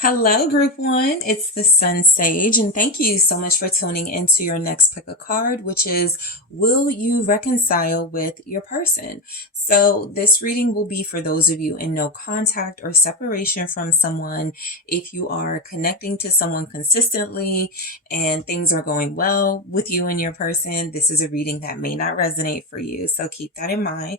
Hello, Group One. It's the Sun Sage, and thank you so much for tuning into your next pick a card, which is Will you reconcile with your person? So, this reading will be for those of you in no contact or separation from someone. If you are connecting to someone consistently and things are going well with you and your person, this is a reading that may not resonate for you. So, keep that in mind.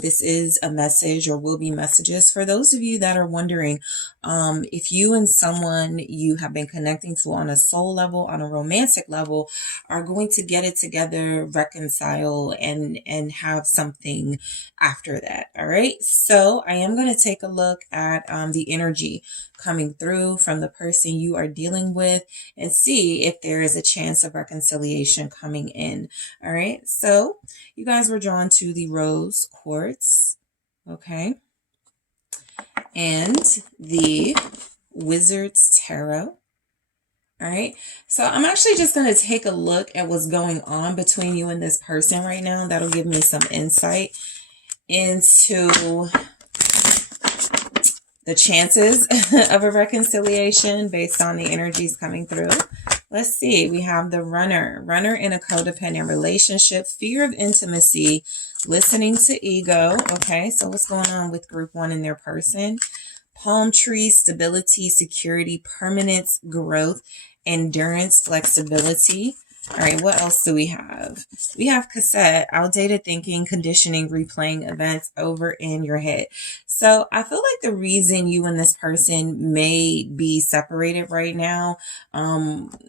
This is a message or will be messages for those of you that are wondering if you and someone you have been connecting to on a soul level, on a romantic level, are going to get it together, reconcile, and have something after that. All right. So I am going to take a look at the energy coming through from the person you are dealing with and see if there is a chance of reconciliation coming in. All right. So you guys were drawn to the rose quartz. Okay. And the Wizard's Tarot. All right. So I'm actually just going to take a look at what's going on between you and this person right now. That'll give me some insight into the chances of a reconciliation based on the energies coming through. Let's see. We have the runner in a codependent relationship, fear of intimacy, listening to ego. Okay. So what's going on with Group One and their person? Palm tree, stability, security, permanence, growth, endurance, flexibility. All right, what else do we have? We have cassette, outdated thinking, conditioning, replaying events over in your head. So I feel like the reason you and this person may be separated right now,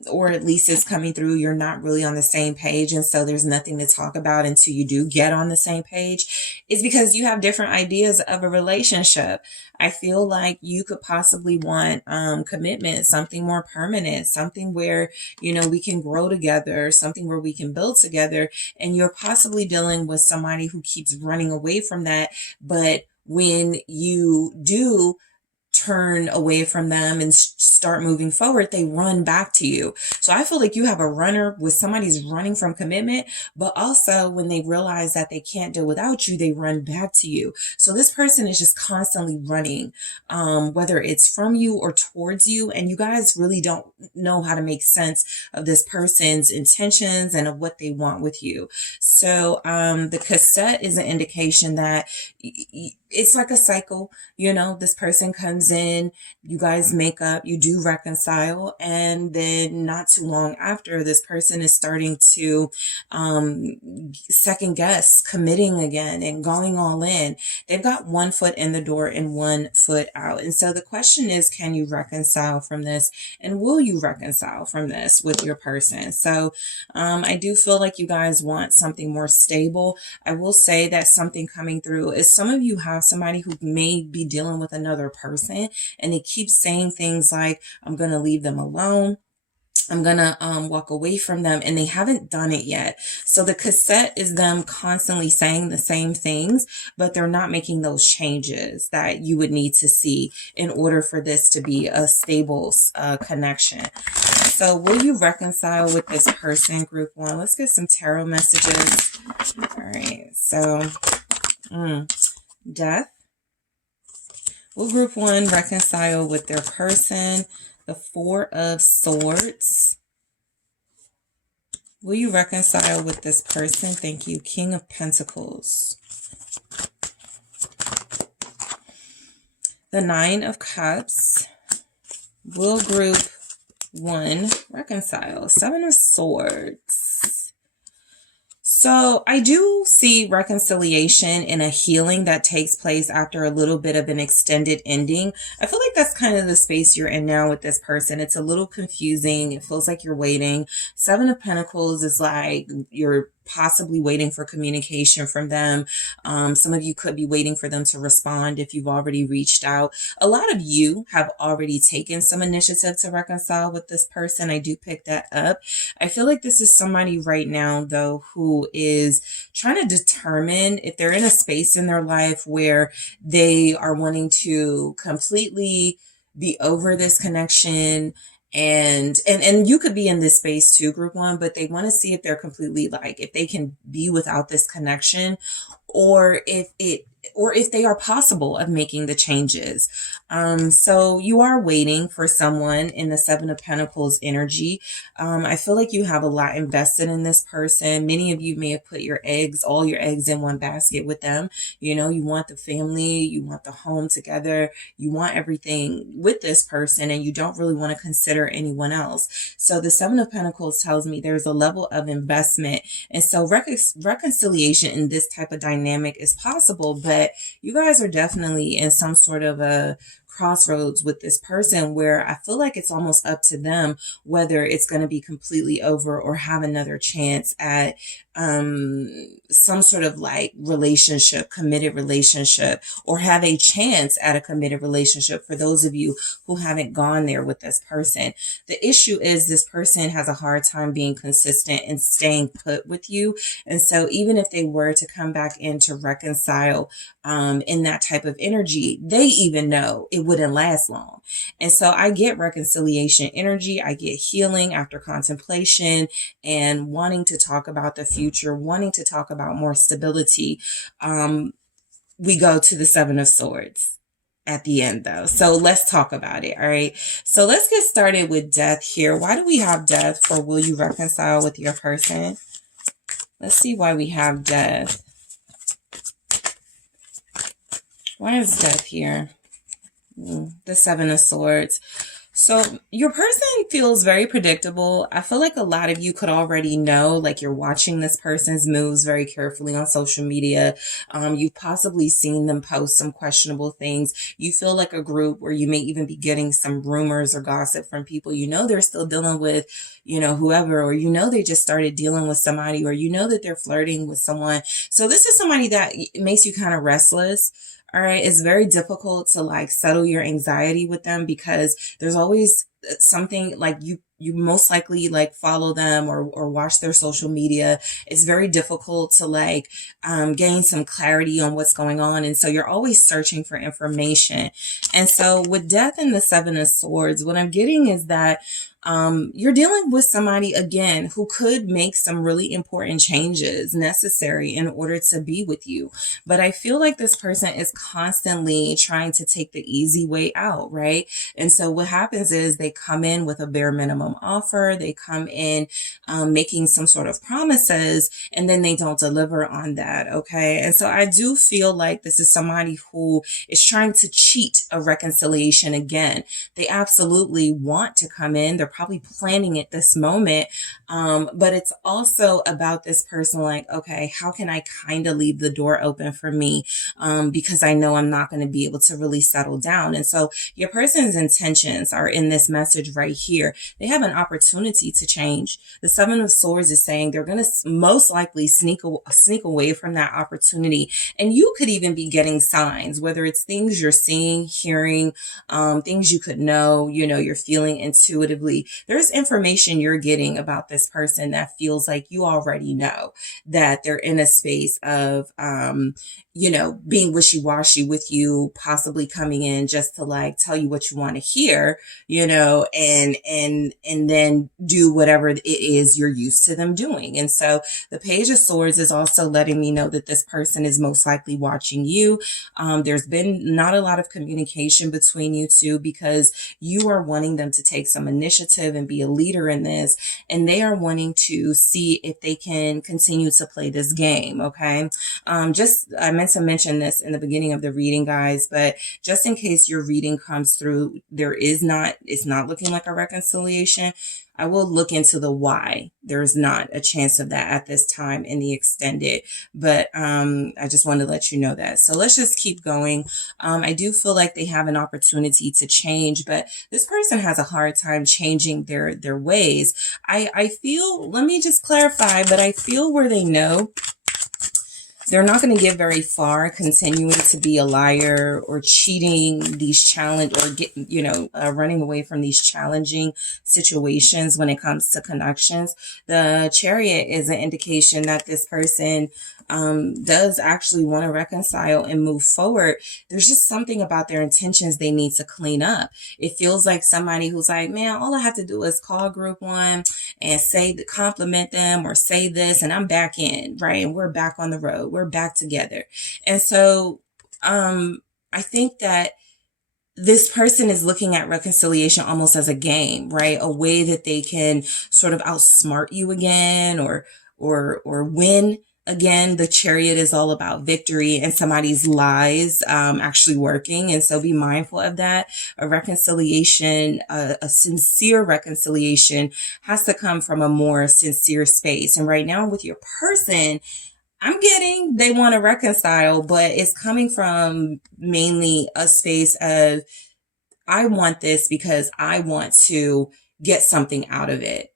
or at least it's coming through, you're not really on the same page. And so there's nothing to talk about until you do get on the same page, is because you have different ideas of a relationship. I feel like you could possibly want commitment, something more permanent, something where, we can grow together, something where we can build together. And you're possibly dealing with somebody who keeps running away from that. But when you do turn away from them and start moving forward, they run back to you. So I feel like you have a runner with somebody's running from commitment, but also when they realize that they can't do without you, they run back to you. So this person is just constantly running, whether it's from you or towards you. And you guys really don't know how to make sense of this person's intentions and of what they want with you. So the cassette is an indication that it's like a cycle. This person comes in, you guys make up, you do reconcile, and then not too long after, this person is starting to second guess committing again and going all in. They've got one foot in the door and one foot out. And so the question is, can you reconcile from this? And will you reconcile from this with your person? So I do feel like you guys want something more stable. I will say that something coming through is some of you have somebody who may be dealing with another person and they keep saying things like, I'm going to leave them alone, I'm going to walk away from them, and they haven't done it yet. So the cassette is them constantly saying the same things, but they're not making those changes that you would need to see in order for this to be a stable connection. So will you reconcile with this person, Group One? Let's get some tarot messages. All right. So death. Will Group One reconcile with their person? The Four of Swords. Will you reconcile with this person? Thank you. King of Pentacles. The Nine of Cups. Will Group One reconcile? Seven of Swords. So I do see reconciliation and a healing that takes place after a little bit of an extended ending. I feel like that's kind of the space you're in now with this person. It's a little confusing. It feels like you're waiting. Seven of Pentacles is like you're possibly waiting for communication from them. Some of you could be waiting for them to respond if you've already reached out. A lot of you have already taken some initiative to reconcile with this person. I do pick that up. I feel like this is somebody right now, though, who is trying to determine if they're in a space in their life where they are wanting to completely be over this connection. And you could be in this space too, Group One, but they want to see if they're completely if they can be without this connection, or if it or if they are possible of making the changes. So you are waiting for someone in the Seven of Pentacles energy. I feel like you have a lot invested in this person. Many of you may have put all your eggs in one basket with them. You know, you want the family, you want the home together, you want everything with this person, and you don't really want to consider anyone else. So the Seven of Pentacles tells me there's a level of investment. And so reconciliation in this type of dynamic is possible, but you guys are definitely in some sort of a crossroads with this person where I feel like it's almost up to them whether it's going to be completely over or have another chance at some sort of like relationship, committed relationship, or have a chance at a committed relationship for those of you who haven't gone there with this person. The issue is this person has a hard time being consistent and staying put with you. And so even if they were to come back in to reconcile in that type of energy, they even know it wouldn't last long. And so I get reconciliation energy. I get healing after contemplation and wanting to talk about the future, wanting to talk about more stability. We go to the Seven of Swords at the end though. So let's talk about it. All right. So let's get started with death here. Why do we have death for will you reconcile with your person? Let's see why we have death. Why is death here? The Seven of Swords. So your person feels very predictable. I feel like a lot of you could already know, like you're watching this person's moves very carefully on social media. You've possibly seen them post some questionable things. You feel like a group where you may even be getting some rumors or gossip from people. You know, they're still dealing with, you know, whoever, or, you know, they just started dealing with somebody, or, you know, that they're flirting with someone. So this is somebody that makes you kind of restless. All right. It's very difficult to like settle your anxiety with them because there's always something like you most likely like follow them or watch their social media. It's very difficult to like gain some clarity on what's going on. And so you're always searching for information. And so with death and the Seven of Swords, what I'm getting is that you're dealing with somebody again who could make some really important changes necessary in order to be with you. But I feel like this person is constantly trying to take the easy way out, right? And so what happens is they come in with a bare minimum offer. They come in making some sort of promises, and then they don't deliver on that, okay? And so I do feel like this is somebody who is trying to cheat a reconciliation again. They absolutely want to come in. They're probably planning it this moment. But it's also about this person like, okay, how can I kind of leave the door open for me? Because I know I'm not going to be able to really settle down. And so your person's intentions are in this message right here. They have an opportunity to change. The Seven of Swords is saying they're going to most likely sneak away from that opportunity. And you could even be getting signs, whether it's things you're seeing, hearing, things you could know, you know, you're feeling intuitively. There's information you're getting about this person that feels like you already know that they're in a space of, you know, being wishy-washy with you, possibly coming in just to like tell you what you want to hear, you know, and then do whatever it is you're used to them doing. And so the Page of Swords is also letting me know that this person is most likely watching you. There's been not a lot of communication between you two because you are wanting them to take some initiative and be a leader in this. And they are wanting to see if they can continue to play this game. Okay. I meant to mention this in the beginning of the reading, guys, but just in case your reading comes through, it's not looking like a reconciliation. I will look into the why there's not a chance of that at this time in the extended, but I just wanted to let you know that. So let's just keep going. I do feel like they have an opportunity to change, but this person has a hard time changing their ways. I feel, let me just clarify, but I feel where they know they're not going to get very far continuing to be a liar or cheating these challenge or running away from these challenging situations when it comes to connections. The Chariot is an indication that this person does actually want to reconcile and move forward. There's just something about their intentions they need to clean up. It feels like somebody who's like, man, all I have to do is call group one and compliment them or say this, and I'm back in, right? And we're back on the road. We're back together. And so I think that this person is looking at reconciliation almost as a game, right? A way that they can sort of outsmart you again, or win again. The Chariot is all about victory and somebody's lies actually working, and so be mindful of that. A reconciliation, a sincere reconciliation, has to come from a more sincere space. And right now with your person, I'm getting they want to reconcile, but it's coming from mainly a space of, I want this because I want to get something out of it.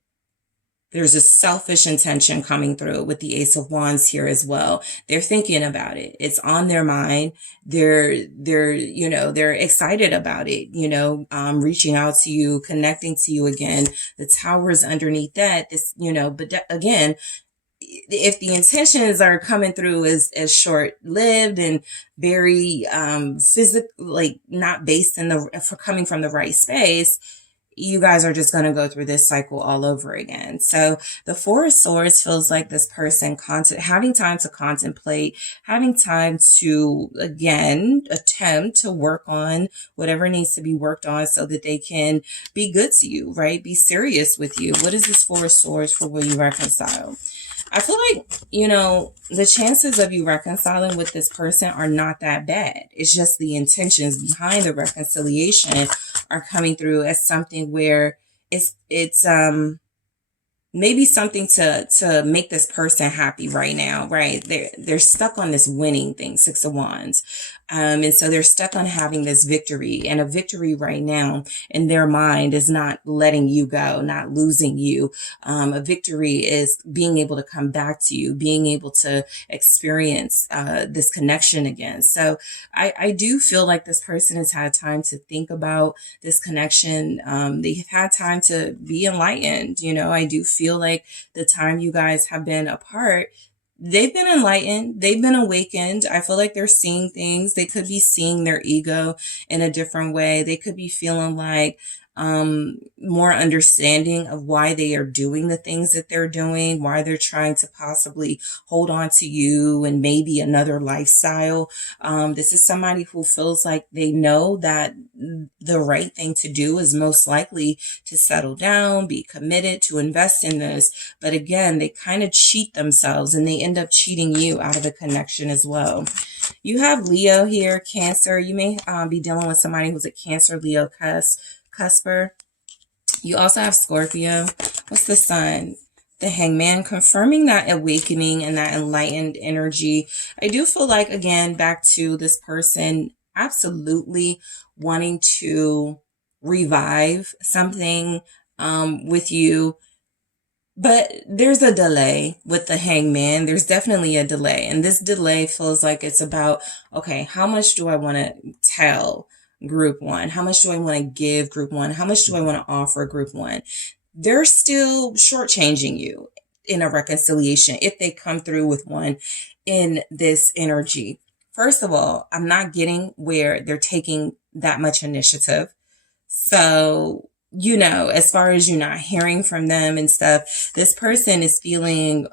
There's a selfish intention coming through with the Ace of Wands here as well. They're thinking about it. It's on their mind. They're excited about it, reaching out to you, connecting to you again. The Tower is underneath that. Again, if the intentions are coming through as short-lived and very physical, like not based for coming from the right space, you guys are just going to go through this cycle all over again. So the Four of Swords feels like this person having time to contemplate, having time to, again, attempt to work on whatever needs to be worked on so that they can be good to you, right? Be serious with you. What is this Four of Swords for Will You Reconcile? I feel like, the chances of you reconciling with this person are not that bad. It's just the intentions behind the reconciliation are coming through as something where it's maybe something to make this person happy right now, right? They're stuck on this winning thing, Six of Wands. And so they're stuck on having this victory, and a victory right now in their mind is not letting you go, not losing you. A victory is being able to come back to you, being able to experience this connection again. So I do feel like this person has had time to think about this connection. They've had time to be enlightened. I do feel like the time you guys have been apart, they've been enlightened. They've been awakened. I feel like they're seeing things. They could be seeing their ego in a different way. They could be feeling like more understanding of why they are doing the things that they're doing, why they're trying to possibly hold on to you and maybe another lifestyle. This is somebody who feels like they know that the right thing to do is most likely to settle down, be committed, to invest in this. But again, they kind of cheat themselves and they end up cheating you out of a connection as well. You have Leo here, Cancer. You may be dealing with somebody who's a Cancer, Leo, cusper. You also have Scorpio. What's the Sun? The Hangman, confirming that awakening and that enlightened energy. I do feel like, again, back to this person absolutely wanting to revive something with you. But there's a delay with the Hangman. There's definitely a delay. And this delay feels like it's about, okay, how much do I want to tell Group 1? How much do I want to give Group 1? How much do I want to offer Group 1? They're still shortchanging you in a reconciliation if they come through with one in this energy. First of all, I'm not getting where they're taking that much initiative. So, as far as you not hearing from them and stuff, this person is feeling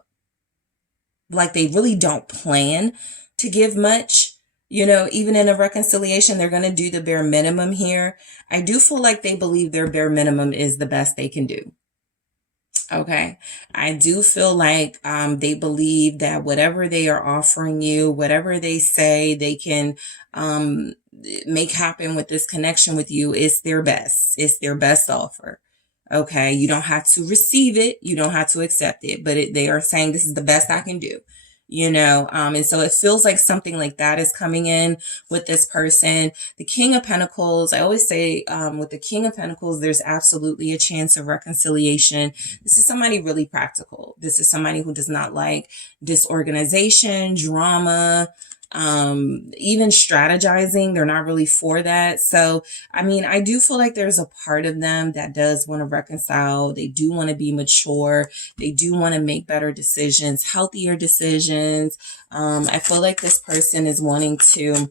like they really don't plan to give much. Even in a reconciliation, they're going to do the bare minimum here. I do feel like they believe their bare minimum is the best they can do. Okay. I do feel like they believe that whatever they are offering you, whatever they say they can make happen with this connection with you, is their best. It's their best offer. Okay. You don't have to receive it. You don't have to accept it, but they are saying this is the best I can do. And so it feels like something like that is coming in with this person. The King of Pentacles, I always say with the King of Pentacles, there's absolutely a chance of reconciliation. This is somebody really practical. This is somebody who does not like disorganization, drama, even strategizing. They're not really for that. So, I do feel like there's a part of them that does want to reconcile. They do want to be mature. They do want to make better decisions, healthier decisions. I feel like this person is wanting to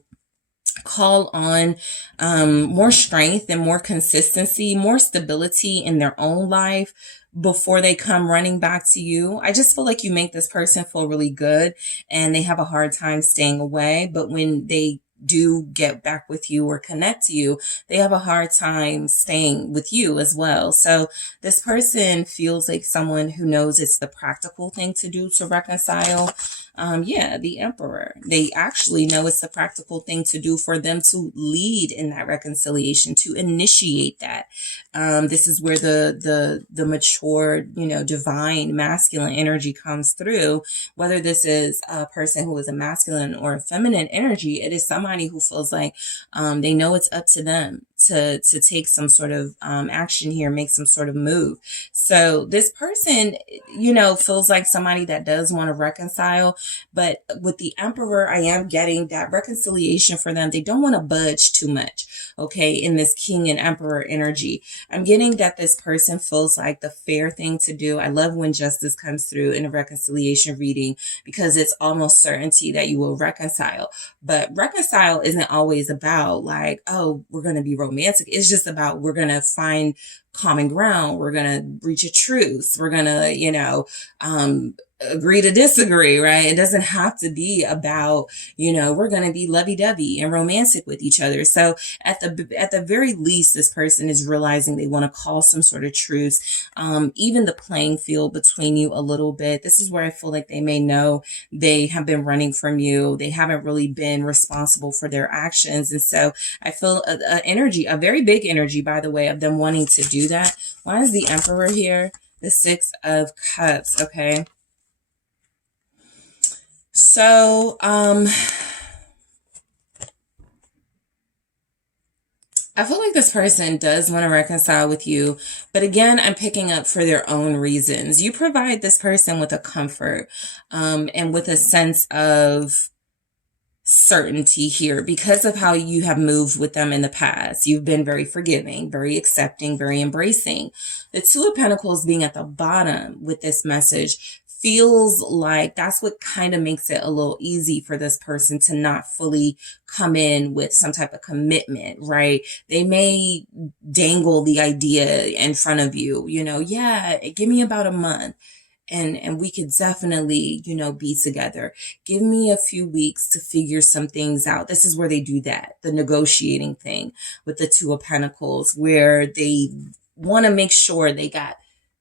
call on more strength and more consistency, more stability in their own life before they come running back to you. I just feel like you make this person feel really good and they have a hard time staying away. But when they do get back with you or connect to you, they have a hard time staying with you as well. So this person feels like someone who knows it's the practical thing to do to reconcile. Yeah, the Emperor. They actually know it's the practical thing to do for them to lead in that reconciliation, to initiate that. This is where the mature, divine masculine energy comes through. Whether this is a person who is a masculine or a feminine energy, it is somebody who feels like they know it's up to them to take some sort of action here, make some sort of move. So this person, feels like somebody that does want to reconcile, but with the Emperor, I am getting that reconciliation for them. They don't want to budge too much, okay, in this King and Emperor energy. I'm getting that this person feels like the fair thing to do. I love when justice comes through in a reconciliation reading because it's almost certainty that you will reconcile. But reconcile isn't always about like, oh, we're going to be romantic. It's just about we're going to find common ground. We're going to reach a truce. We're going to, agree to disagree, right? It doesn't have to be about, we're going to be lovey-dovey and romantic with each other. So at the very least, this person is realizing they want to call some sort of truce, even the playing field between you a little bit. This is where I feel like they may know they have been running from you. They haven't really been responsible for their actions. And so I feel a very big energy, by the way, of them wanting to do that. Why is the Emperor here? The Six of Cups, okay? So, I feel like this person does want to reconcile with you, but again, I'm picking up for their own reasons. You provide this person with a comfort, and with a sense of certainty here because of how you have moved with them in the past. You've been very forgiving, very accepting, very embracing. The Two of Pentacles being at the bottom with this message feels like that's what kind of makes it a little easy for this person to not fully come in with some type of commitment, right? They may dangle the idea in front of you, yeah, give me about a month. And we could definitely, be together. Give me a few weeks to figure some things out. This is where they do that, the negotiating thing with the Two of Pentacles, where they want to make sure they got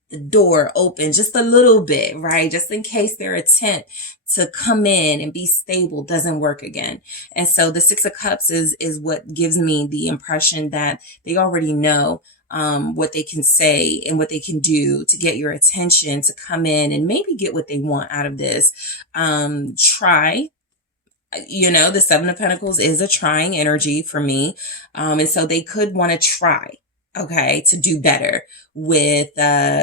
the door open just a little bit, right? Just in case their attempt to come in and be stable doesn't work again. And so the Six of Cups is what gives me the impression that they already know what they can say and what they can do to get your attention, to come in and maybe get what they want out of this. Try. The Seven of Pentacles is a trying energy for me. And so they could want to try, okay, to do better with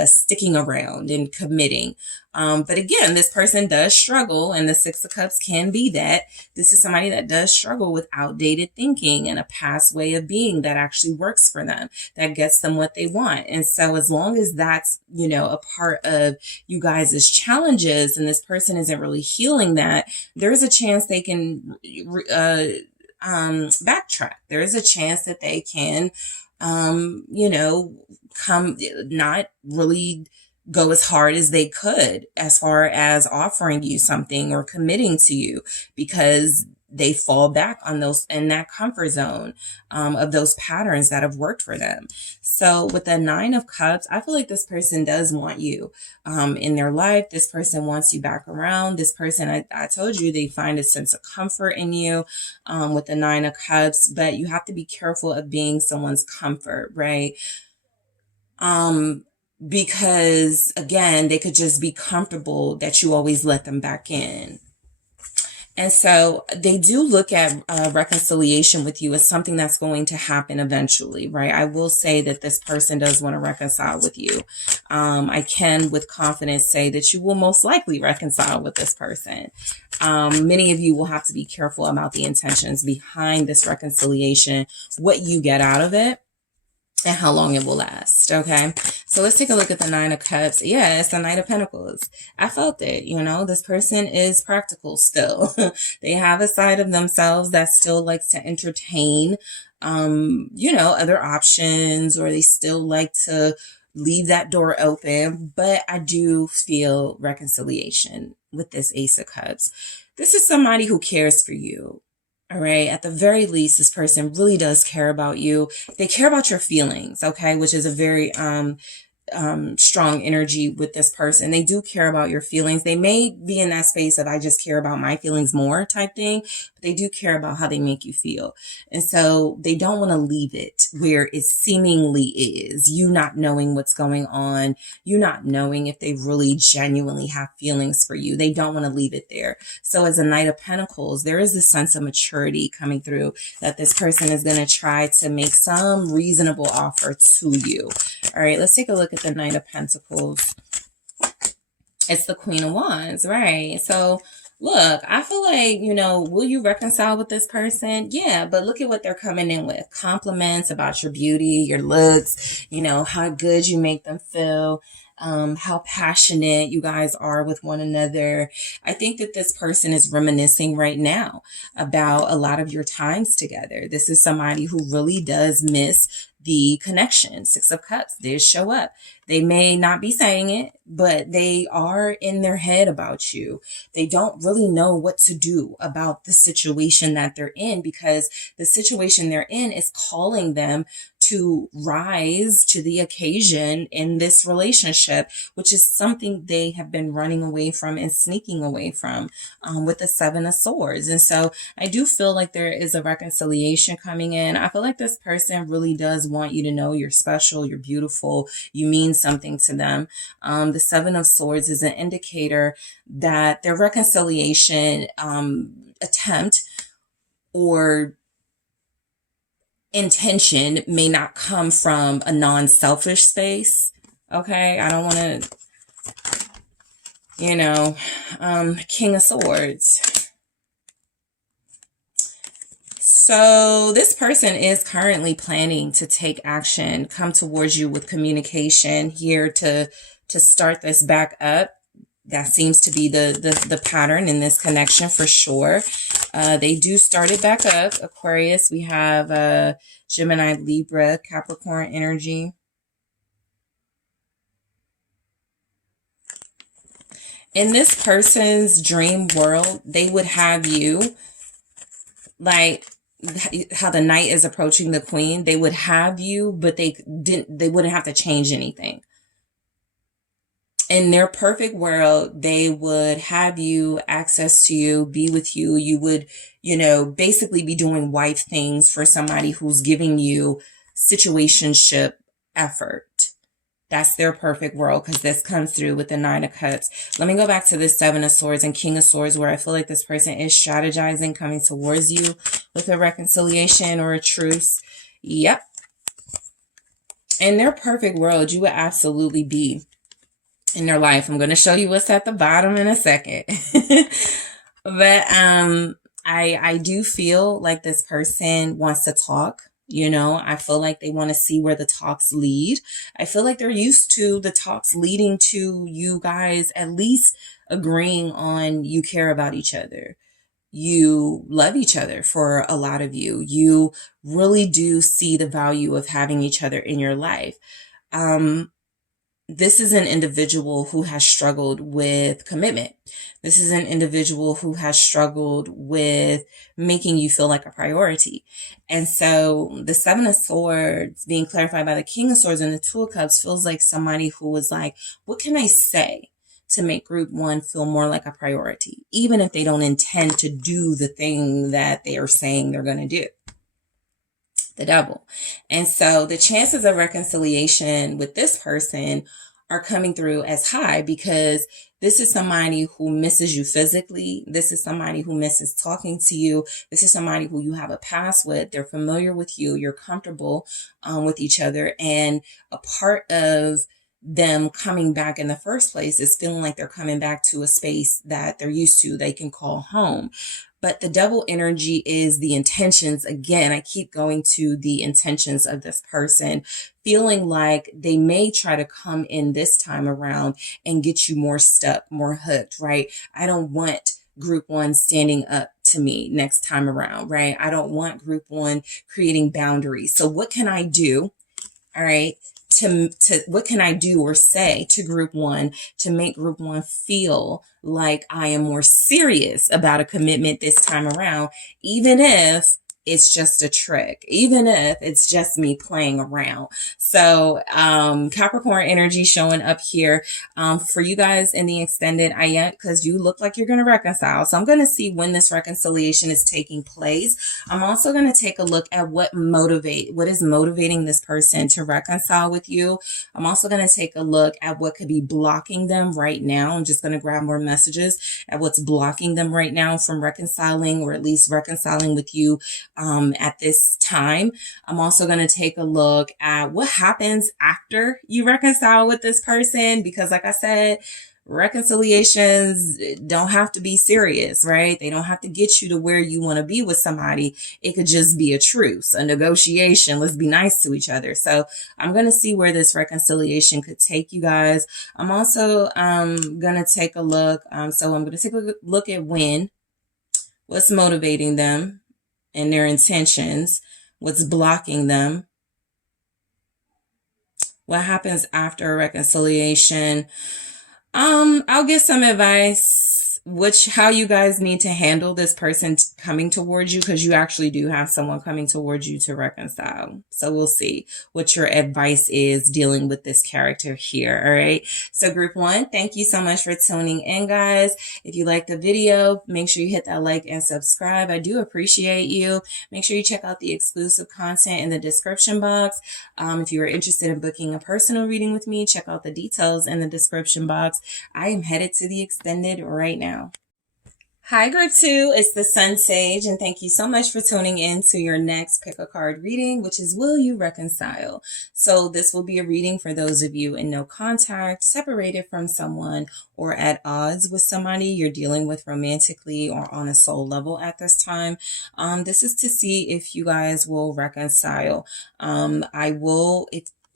sticking around and committing. But again, this person does struggle, and the Six of Cups can be that. This is somebody that does struggle with outdated thinking and a past way of being that actually works for them, that gets them what they want. And so as long as that's, a part of you guys' challenges and this person isn't really healing that, there's a chance they can backtrack. There is a chance that they can come not really go as hard as they could as far as offering you something or committing to you, because they fall back on those in that comfort zone of those patterns that have worked for them. So with the Nine of Cups, I feel like this person does want you in their life. This person wants you back around. This person, I told you, they find a sense of comfort in you with the Nine of Cups, but you have to be careful of being someone's comfort, right? Because again, they could just be comfortable that you always let them back in. And so they do look at reconciliation with you as something that's going to happen eventually, right? I will say that this person does want to reconcile with you. I can with confidence say that you will most likely reconcile with this person. Many of you will have to be careful about the intentions behind this reconciliation, what you get out of it, and how long it will last. Okay. So let's take a look at the Nine of Cups. Yeah, it's the Knight of Pentacles. I felt it, this person is practical still. They have a side of themselves that still likes to entertain, other options, or they still like to leave that door open. But I do feel reconciliation with this Ace of Cups. This is somebody who cares for you. All right. At the very least, this person really does care about you. They care about your feelings. Okay. Which is a very, strong energy with this person. They do care about your feelings. They may be in that space of I just care about my feelings more type thing, but they do care about how they make you feel. And so they don't want to leave it where it seemingly is. You not knowing what's going on, you not knowing if they really genuinely have feelings for you. They don't want to leave it there. So as a Knight of Pentacles, there is this sense of maturity coming through that this person is going to try to make some reasonable offer to you. All right, let's take a look at the Knight of Pentacles. It's the Queen of Wands, right? So look, I feel like, will you reconcile with this person? Yeah, but look at what they're coming in with. Compliments about your beauty, your looks, how good you make them feel, how passionate you guys are with one another. I think that this person is reminiscing right now about a lot of your times together. This is somebody who really does miss the connection. Six of Cups did show up. They may not be saying it, but they are in their head about you. They don't really know what to do about the situation that they're in, because the situation they're in is calling them to rise to the occasion in this relationship, which is something they have been running away from and sneaking away from, with the Seven of Swords. And so I do feel like there is a reconciliation coming in. I feel like this person really does want you to know you're special, you're beautiful, you mean something to them. The Seven of Swords is an indicator that their reconciliation attempt or intention may not come from a non-selfish space. Okay, I don't want to, King of Swords. So this person is currently planning to take action, come towards you with communication here to start this back up. That seems to be the pattern in this connection for sure. They do start it back up. Aquarius, we have Gemini, Libra, Capricorn energy. In this person's dream world, they would have you, like how the knight is approaching the queen. They would have you, but they wouldn't have to change anything. In their perfect world, they would have you, access to you, be with you. You would, basically be doing wife things for somebody who's giving you situationship effort. That's their perfect world, because this comes through with the Nine of Cups. Let me go back to this Seven of Swords and King of Swords, where I feel like this person is strategizing, coming towards you with a reconciliation or a truce. Yep. In their perfect world, you would absolutely be in their life. I'm going to show you what's at the bottom in a second. But I do feel like this person wants to talk. I feel like they want to see where the talks lead. I feel like they're used to the talks leading to you guys at least agreeing on you care about each other. You love each other. For a lot of you, you really do see the value of having each other in your life. This is an individual who has struggled with commitment. This is an individual who has struggled with making you feel like a priority. And so the Seven of Swords being clarified by the King of Swords and the Two of Cups feels like somebody who was like, what can I say to make group one feel more like a priority, even if they don't intend to do the thing that they are saying they're going to do? The Devil. And so the chances of reconciliation with this person are coming through as high, because this is somebody who misses you physically. This is somebody who misses talking to you. This is somebody who you have a past with. They're familiar with you. You're comfortable with each other. And a part of them coming back in the first place is feeling like they're coming back to a space that they're used to, they can call home. But the Devil energy is the intentions. Again, I keep going to the intentions of this person, feeling like they may try to come in this time around and get you more stuck, more hooked, right? I don't want group one standing up to me next time around, right? I don't want group one creating boundaries. So what can I do, all right, to what can I do or say to group one to make group one feel like I am more serious about a commitment this time around, even if it's just a trick, even if it's just me playing around. So Capricorn energy showing up here for you guys in the extended, because you look like you're going to reconcile. So I'm going to see when this reconciliation is taking place. I'm also going to take a look at what is motivating this person to reconcile with you. I'm also going to take a look at what could be blocking them right now. I'm just going to grab more messages at what's blocking them right now from reconciling, or at least reconciling with you at this time. I'm also going to take a look at what happens after you reconcile with this person, because like I said, reconciliations don't have to be serious, right? They don't have to get you to where you want to be with somebody. It could just be a truce, a negotiation. Let's be nice to each other. So I'm going to see where this reconciliation could take you guys. I'm also going to take a look. So I'm going to take a look at what's motivating them and their intentions, what's blocking them, what happens after a reconciliation. I'll give some advice, how you guys need to handle this person coming towards you, because you actually do have someone coming towards you to reconcile. So we'll see what your advice is dealing with this character here. All right. So group one, thank you so much for tuning in, guys. If you like the video, make sure you hit that like and subscribe. I do appreciate you. Make sure you check out the exclusive content in the description box. If you are interested in booking a personal reading with me, check out the details in the description box. I am headed to the extended right now. Hi, group two, it's the SunSage, and thank you so much for tuning in to your next pick a card reading, which is Will You Reconcile? So this will be a reading for those of you in no contact, separated from someone, or at odds with somebody you're dealing with romantically or on a soul level at this time. This is to see if you guys will reconcile.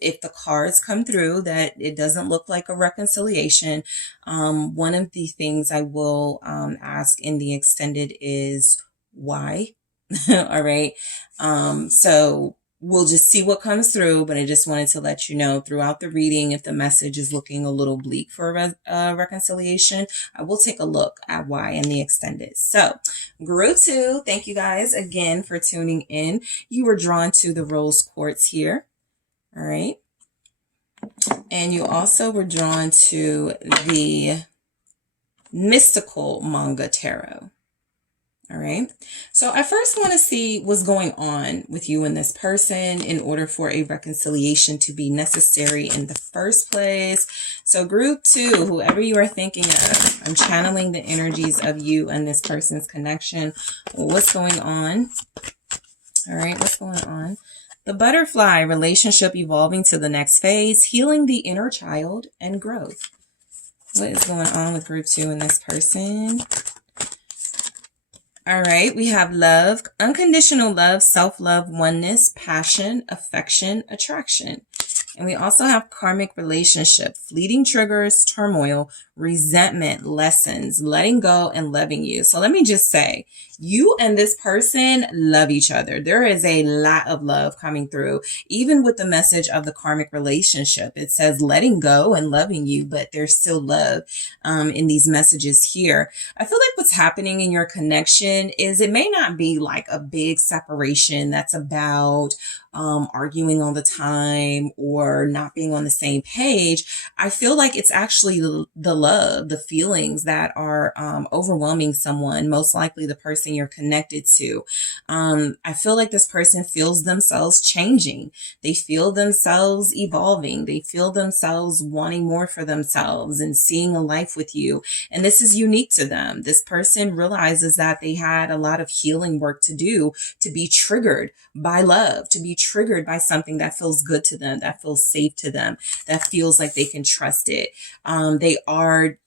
If the cards come through that it doesn't look like a reconciliation, one of the things I will ask in the extended is why. All right. So we'll just see what comes through, but I just wanted to let you know throughout the reading, if the message is looking a little bleak for a reconciliation, I will take a look at why in the extended. So group two, thank you guys again for tuning in. You were drawn to the rose quartz here. All right. And you also were drawn to the mystical manga tarot. All right. So I first want to see what's going on with you and this person in order for a reconciliation to be necessary in the first place. So group two, whoever you are thinking of, I'm channeling the energies of you and this person's connection. What's going on? All right. What's going on? The butterfly, relationship evolving to the next phase, healing the inner child and growth. What is going on with group two and this person? All right, we have love, unconditional love, self-love, oneness, passion, affection, attraction. And we also have karmic relationship, fleeting triggers, turmoil, resentment, lessons, letting go, and loving you. So let me just say, you and this person love each other. There is a lot of love coming through, even with the message of the karmic relationship. It says letting go and loving you, but there's still love in these messages here. I feel like what's happening in your connection is it may not be like a big separation that's about arguing all the time or not being on the same page. I feel like it's actually the love, the feelings that are overwhelming someone, most likely the person you're connected to. I feel like this person feels themselves changing. They feel themselves evolving. They feel themselves wanting more for themselves and seeing a life with you. And this is unique to them. This person realizes that they had a lot of healing work to do to be triggered by love, to be triggered by something that feels good to them, that feels safe to them, that feels like they can trust it. They are,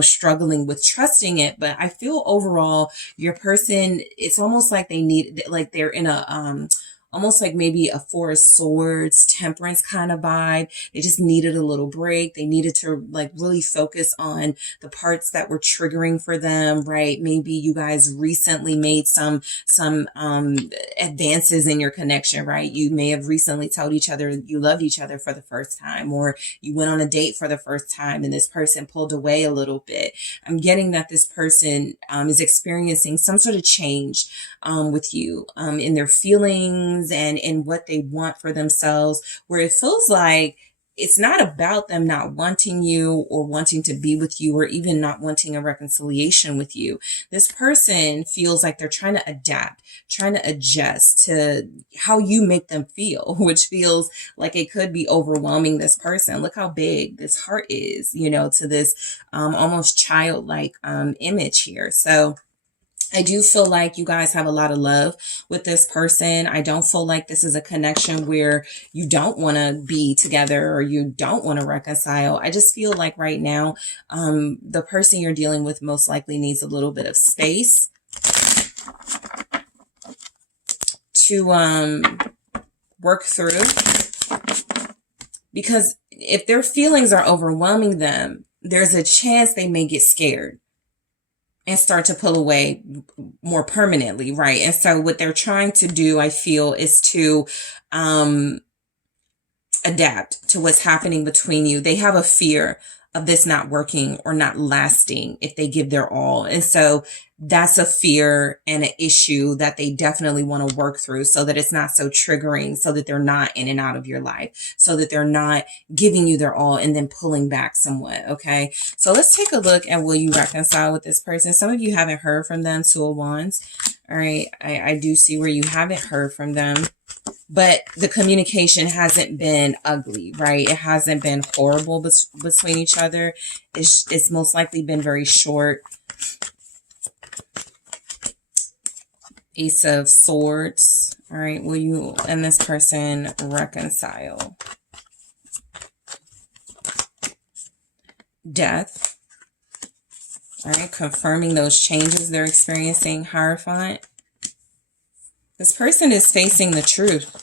struggling with trusting it, but I feel overall your person, it's almost like they're in a almost like maybe a Four of Swords, Temperance kind of vibe. They just needed a little break. They needed to like really focus on the parts that were triggering for them, right? Maybe you guys recently made some advances in your connection, right? You may have recently told each other you loved each other for the first time, or you went on a date for the first time and this person pulled away a little bit. I'm getting that this person is experiencing some sort of change with you in their feelings and in what they want for themselves, where it feels like it's not about them not wanting you or wanting to be with you or even not wanting a reconciliation with you. This person feels like they're trying to adapt, trying to adjust to how you make them feel, which feels like it could be overwhelming this person. Look how big this heart is, you know, to this almost childlike image here. So I do feel like you guys have a lot of love with this person. I don't feel like this is a connection where you don't want to be together or you don't want to reconcile. I just feel like right now, the person you're dealing with most likely needs a little bit of space to work through. Because if their feelings are overwhelming them, there's a chance they may get scared and start to pull away more permanently, right? And so what they're trying to do, I feel, is to adapt to what's happening between you. They have a fear of this not working or not lasting if they give their all. And so that's a fear and an issue that they definitely want to work through so that it's not so triggering, so that they're not in and out of your life, so that they're not giving you their all and then pulling back somewhat. Okay. So let's take a look at will you reconcile with this person. Some of you haven't heard from them. Two of Wands. All right. I do see where you haven't heard from them. But the communication hasn't been ugly, right? It hasn't been horrible between each other. It's most likely been very short. Ace of Swords. All right. Will you and this person reconcile? Death. All right. Confirming those changes they're experiencing. Hierophant. This person is facing the truth.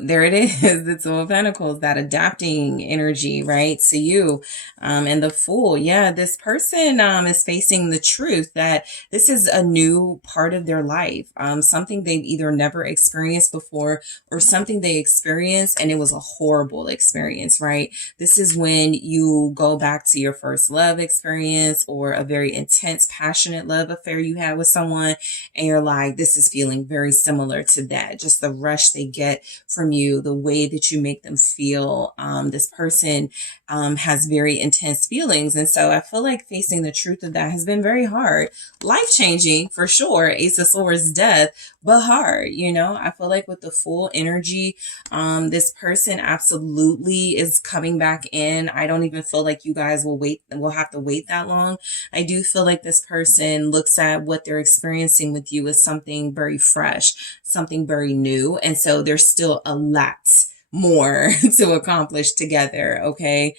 There it is, the Two of Pentacles, that adapting energy, right, to you. And the Fool, yeah, this person is facing the truth that this is a new part of their life, something they've either never experienced before or something they experienced and it was a horrible experience, right? This is when you go back to your first love experience or a very intense, passionate love affair you had with someone, and you're like, this is feeling very similar to that. Just the rush they get from you, the way that you make them feel. This person has very intense feelings. And so I feel like facing the truth of that has been very hard. Life-changing for sure. Ace of Swords, death, but hard. You know, I feel like with the Full energy, this person absolutely is coming back in. I don't even feel like you guys will have to wait that long. I do feel like this person looks at what they're experiencing with you as something very fresh, something very new. And so there's still a lot more to accomplish together. Okay.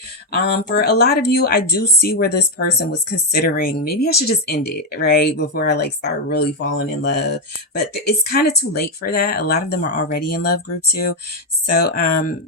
For a lot of you, I do see where this person was considering, maybe I should just end it right before I like start really falling in love, but it's kind of too late for that. A lot of them are already in love, group 2. So,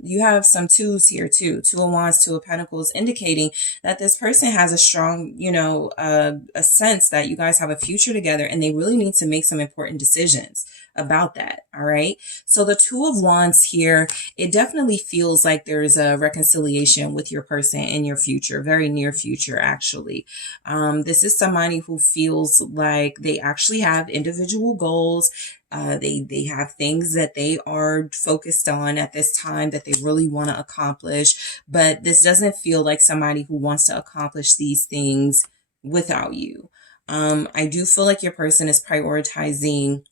you have some twos here too. Two of Wands, Two of Pentacles, indicating that this person has a strong, you know, a sense that you guys have a future together and they really need to make some important decisions about that. All right. So the Two of Wands here, it definitely feels like there's a reconciliation with your person in your future, very near future, actually. This is somebody who feels like they actually have individual goals. They have things that they are focused on at this time that they really want to accomplish, but this doesn't feel like somebody who wants to accomplish these things without you. I do feel like your person is prioritizing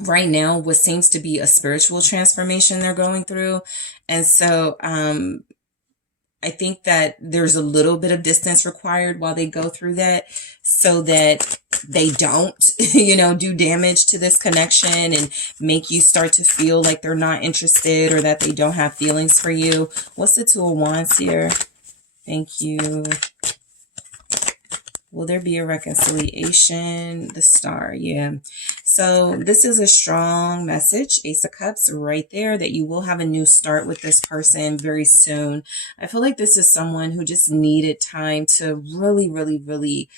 right now what seems to be a spiritual transformation they're going through. And so I think that there's a little bit of distance required while they go through that so that they don't, you know, do damage to this connection and make you start to feel like they're not interested or that they don't have feelings for you. What's the Two of Wands here? Thank you. Will there be a reconciliation? The Star, yeah. So this is a strong message, Ace of Cups right there, that you will have a new start with this person very soon. I feel like this is someone who just needed time to really, really, really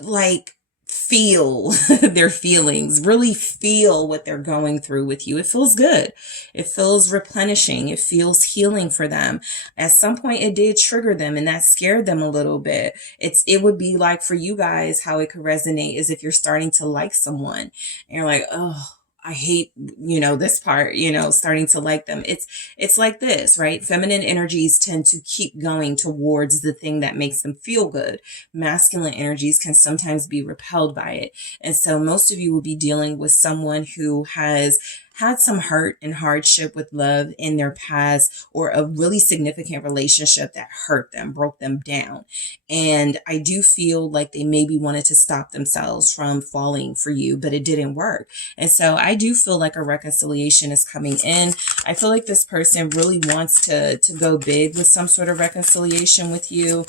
like feel their feelings, really feel what they're going through with you. It feels good. It feels replenishing. It feels healing for them. At some point it did trigger them and that scared them a little bit. It would be like for you guys, how it could resonate is if you're starting to like someone and you're like, oh, I hate, this part, starting to like them. It's like this, right? Feminine energies tend to keep going towards the thing that makes them feel good. Masculine energies can sometimes be repelled by it. And so most of you will be dealing with someone who has had some hurt and hardship with love in their past, or a really significant relationship that hurt them, broke them down. And I do feel like they maybe wanted to stop themselves from falling for you, but it didn't work. And so I do feel like a reconciliation is coming in. I feel like this person really wants to go big with some sort of reconciliation with you.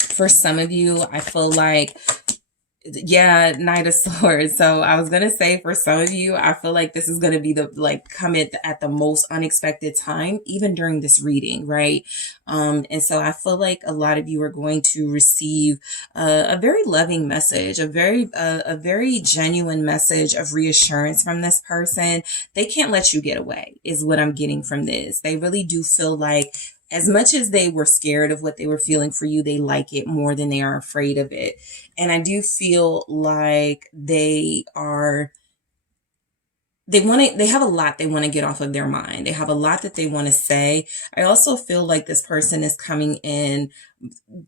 For some of you, I feel like, Knight of Swords. So I was going to say for some of you, I feel like this is going to be come at the most unexpected time, even during this reading, right? And so I feel like a lot of you are going to receive a very loving message, a very genuine message of reassurance from this person. They can't let you get away is what I'm getting from this. They really do feel like, as much as they were scared of what they were feeling for you, they like it more than they are afraid of it. And I do feel like they have a lot they want to get off of their mind. They have a lot that they want to say. I also feel like this person is coming in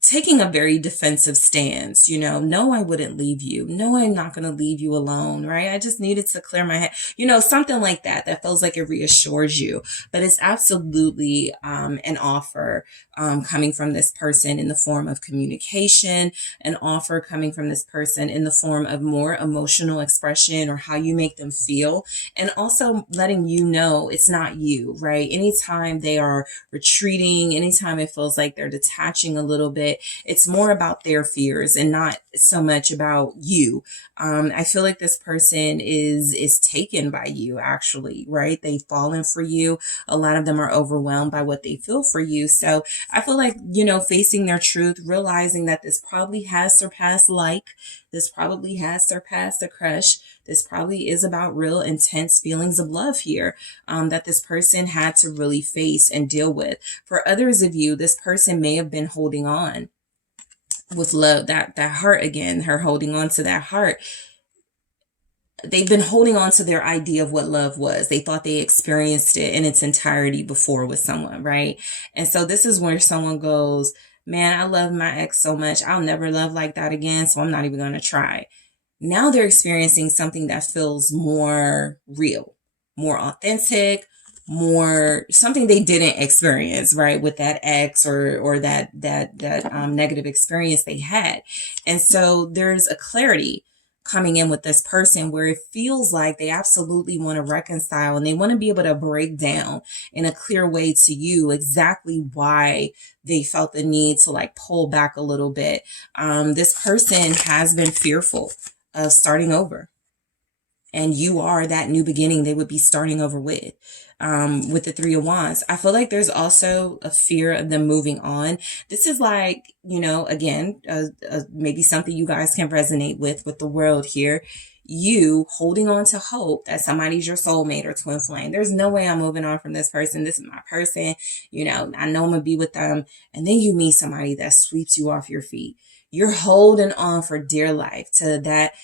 taking a very defensive stance, no, I wouldn't leave you. No, I'm not going to leave you alone, right? I just needed to clear my head, something like that feels like it reassures you. But it's absolutely an offer coming from this person in the form of communication, an offer coming from this person in the form of more emotional expression or how you make them feel, and also letting you know it's not you, right? Anytime they are retreating, anytime it feels like they're detaching a little bit, it's more about their fears and not so much about you. I feel like this person is taken by you, actually, right? They've fallen for you. A lot of them are overwhelmed by what they feel for you. So I feel like, facing their truth, realizing that this probably has surpassed this probably has surpassed a crush. This probably is about real intense feelings of love here that this person had to really face and deal with. For others of you, this person may have been holding on with love, that heart again, her holding on to that heart. They've been holding on to their idea of what love was. They thought they experienced it in its entirety before with someone, right? And so this is where someone goes, man, I love my ex so much. I'll never love like that again. So I'm not even going to try. Now they're experiencing something that feels more real, more authentic, more something they didn't experience, right, with that ex or that negative experience they had. And so there's a clarity coming in with this person where it feels like they absolutely want to reconcile and they want to be able to break down in a clear way to you exactly why they felt the need to pull back a little bit. This person has been fearful of starting over. And you are that new beginning they would be starting over with the Three of Wands. I feel like there's also a fear of them moving on. This is again, maybe something you guys can resonate with the world here. You holding on to hope that somebody's your soulmate or twin flame. There's no way I'm moving on from this person. This is my person. I know I'm going to be with them. And then you meet somebody that sweeps you off your feet. You're holding on for dear life to that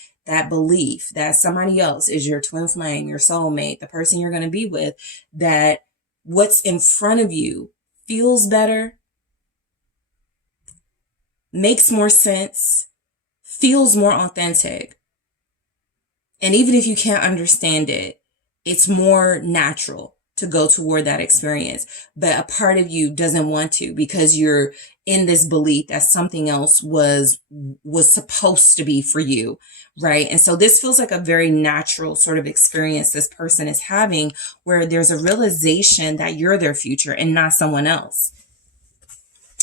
belief that somebody else is your twin flame, your soulmate, the person you're going to be with, that what's in front of you feels better, makes more sense, feels more authentic. And even if you can't understand it, it's more natural to go toward that experience. But a part of you doesn't want to because you're in this belief that something else was supposed to be for you, right? And so this feels like a very natural sort of experience this person is having where there's a realization that you're their future and not someone else.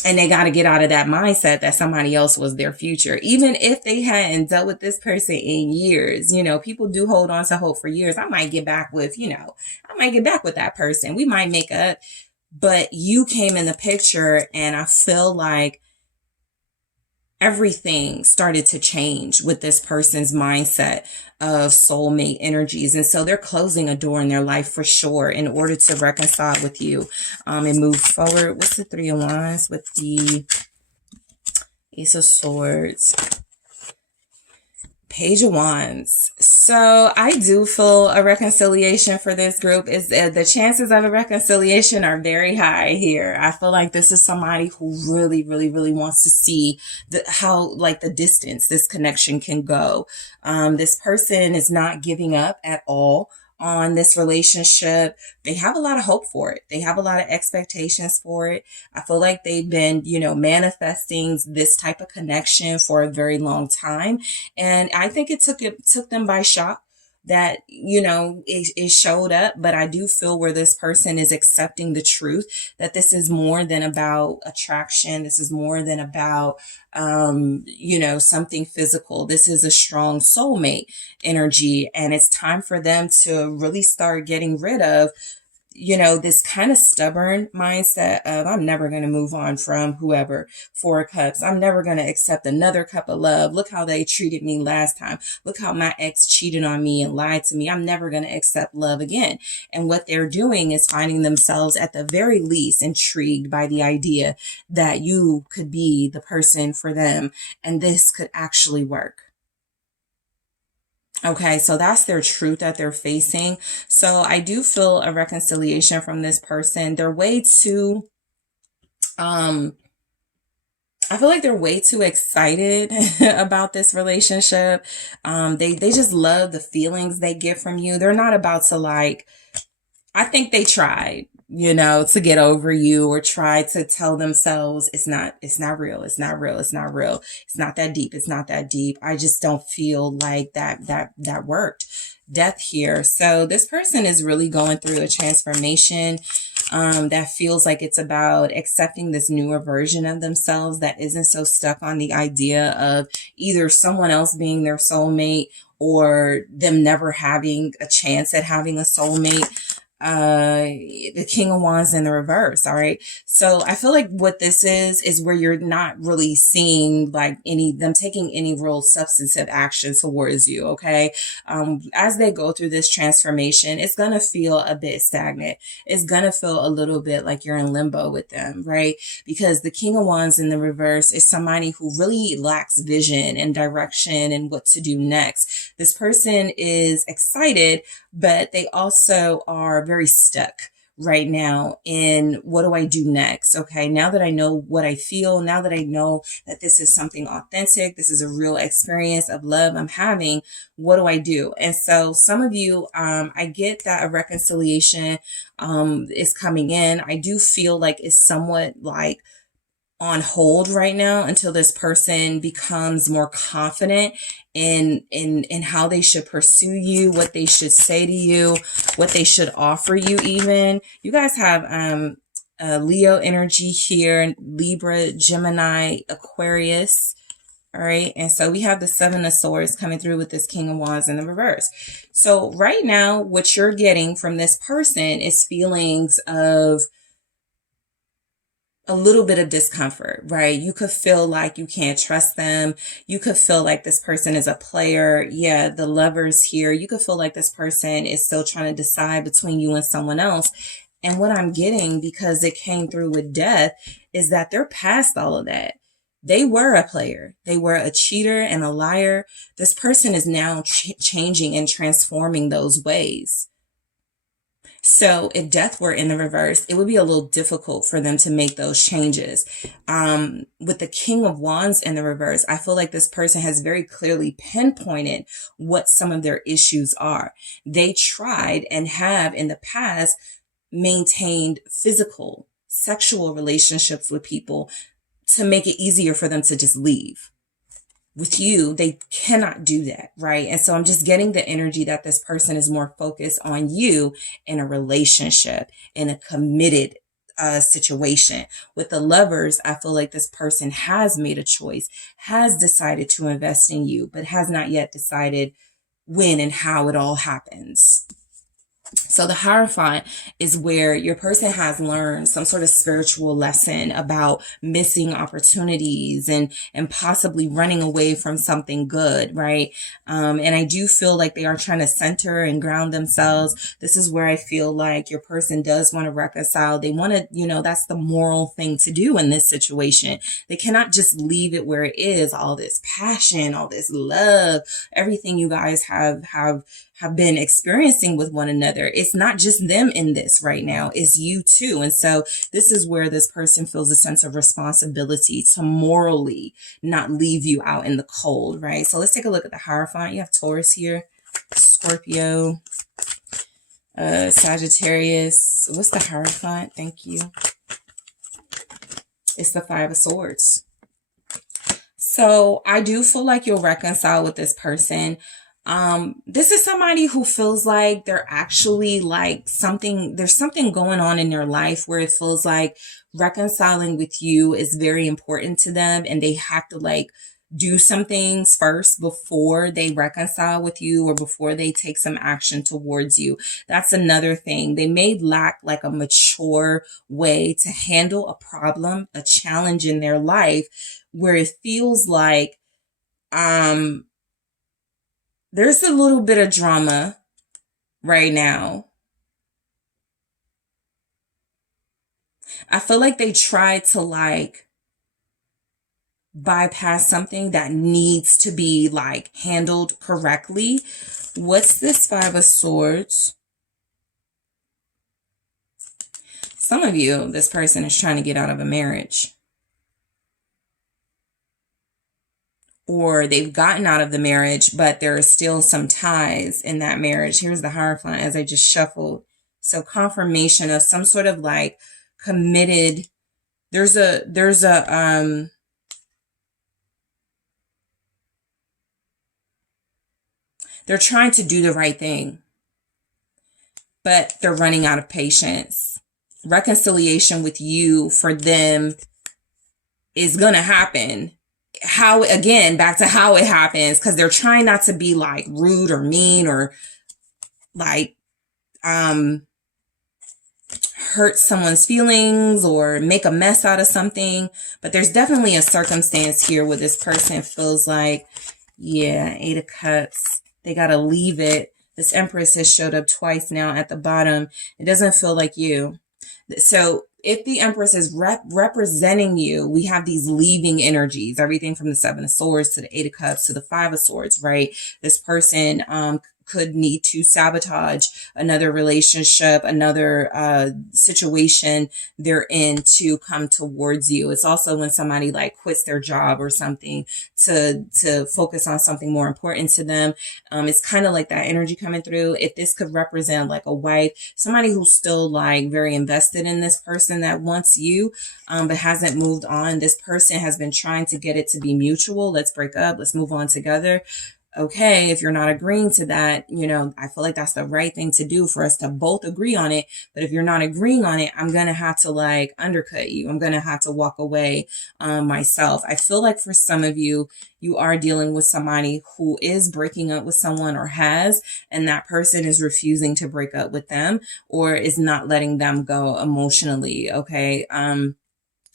And they got to get out of that mindset that somebody else was their future. Even if they hadn't dealt with this person in years, you know, people do hold on to hope for years. I might get back with, you know, I might get back with that person. We might make up, but you came in the picture, and I feel like everything started to change with this person's mindset of soulmate energies. And so they're closing a door in their life for sure in order to reconcile with you and move forward. What's the Three of Wands with the Ace of Swords? Page of Wands. So I do feel a reconciliation for this group. Is the chances of a reconciliation are very high here. I feel like this is somebody who really, really, really wants to see how like the distance this connection can go. This person is not giving up at all on this relationship. They have a lot of hope for it. They have a lot of expectations for it. I feel like they've been, you know, manifesting this type of connection for a very long time. And I think it took them by shock that, you know, it showed up. But I do feel where this person is accepting the truth that this is more than about attraction. This is more than about, you know, something physical. This is a strong soulmate energy. And it's time for them to really start getting rid of, you know, this kind of stubborn mindset of I'm never going to move on from whoever. Four of Cups. I'm never going to accept another cup of love. Look how they treated me last time. Look how my ex cheated on me and lied to me. I'm never going to accept love again. And what they're doing is finding themselves at the very least intrigued by the idea that you could be the person for them and this could actually work. Okay, so that's their truth that they're facing. So I do feel a reconciliation from this person. They're way too, I feel like they're way too excited about this relationship. They just love the feelings they get from you. They're not about to like, I think they tried, you know, to get over you or try to tell themselves it's not real. It's not real. It's not real. It's not that deep. It's not that deep. I just don't feel like that worked. Death here. So this person is really going through a transformation that feels like it's about accepting this newer version of themselves that isn't so stuck on the idea of either someone else being their soulmate or them never having a chance at having a soulmate. The King of Wands in the reverse. All right. So I feel like what this is where you're not really seeing like them taking any real substantive action towards you. Okay. As they go through this transformation, it's going to feel a bit stagnant. It's going to feel a little bit like you're in limbo with them, right? Because the King of Wands in the reverse is somebody who really lacks vision and direction and what to do next. This person is excited, but they also are very stuck right now in what do I do next? Okay, now that I know what I feel, now that I know that this is something authentic, this is a real experience of love I'm having, what do I do? And so some of you, I get that a reconciliation is coming in. I do feel like it's somewhat like on hold right now until this person becomes more confident in how they should pursue you, what they should say to you, what they should offer you even. You guys have Leo energy here, Libra, Gemini, Aquarius. All right. And so we have the Seven of Swords coming through with this King of Wands in the reverse. So right now, what you're getting from this person is feelings of a little bit of discomfort, right? You could feel like you can't trust them. You could feel like this person is a player. Yeah, the Lovers here. You could feel like this person is still trying to decide between you and someone else. And what I'm getting, because it came through with Death, is that they're past all of that. They were a player. They were a cheater and a liar. This person is now changing and transforming those ways. So if Death were in the reverse, it would be a little difficult for them to make those changes. With the King of Wands in the reverse, I feel like this person has very clearly pinpointed what some of their issues are. They tried and have in the past maintained physical, sexual relationships with people to make it easier for them to just leave. With you, they cannot do that, right? And so I'm just getting the energy that this person is more focused on you in a relationship, in a committed situation. With the Lovers, I feel like this person has made a choice, has decided to invest in you, but has not yet decided when and how it all happens. So the Hierophant is where your person has learned some sort of spiritual lesson about missing opportunities and possibly running away from something good, right? And I do feel like they are trying to center and ground themselves. This is where I feel like your person does want to reconcile. They want to, that's the moral thing to do in this situation. They cannot just leave it where it is. All this passion, all this love, everything you guys have been experiencing with one another. It's not just them in this right now, it's you too. And so this is where this person feels a sense of responsibility to morally not leave you out in the cold, right? So let's take a look at the Hierophant. You have Taurus here, Scorpio, Sagittarius. What's the Hierophant? Thank you. It's the Five of Swords. So I do feel like you'll reconcile with this person. This is somebody who feels like they're actually like there's something going on in their life where it feels like reconciling with you is very important to them, and they have to like do some things first before they reconcile with you or before they take some action towards you. That's another thing. They may lack like a mature way to handle a problem, a challenge in their life where it feels like, there's a little bit of drama right now. I feel like they try to like bypass something that needs to be like handled correctly. What's this Five of Swords? Some of you, this person is trying to get out of a marriage. Or they've gotten out of the marriage, but there are still some ties in that marriage. Here's the Hierophant as I just shuffled. So confirmation of some sort of like committed. They're trying to do the right thing, but they're running out of patience. Reconciliation with you for them is going to happen. How, again, back to how it happens, because they're trying not to be like rude or mean or like hurt someone's feelings or make a mess out of something. But there's definitely a circumstance here where this person feels like, yeah, Eight of Cups, they got to leave it. This Empress has showed up twice now at the bottom. It doesn't feel like you. So if the Empress is representing you, we have these leaving energies, everything from the Seven of Swords to the Eight of Cups to the Five of Swords, right? This person could need to sabotage another relationship, another situation they're in to come towards you. It's also when somebody like quits their job or something to focus on something more important to them. It's kind of like that energy coming through. If this could represent like a wife, somebody who's still like very invested in this person that wants you, but hasn't moved on. This person has been trying to get it to be mutual. Let's break up. Let's move on together. Okay, if you're not agreeing to that, I feel like that's the right thing to do for us to both agree on it. But if you're not agreeing on it, I'm going to have to like undercut you. I'm going to have to walk away myself. I feel like for some of you, you are dealing with somebody who is breaking up with someone or has, and that person is refusing to break up with them or is not letting them go emotionally. Okay.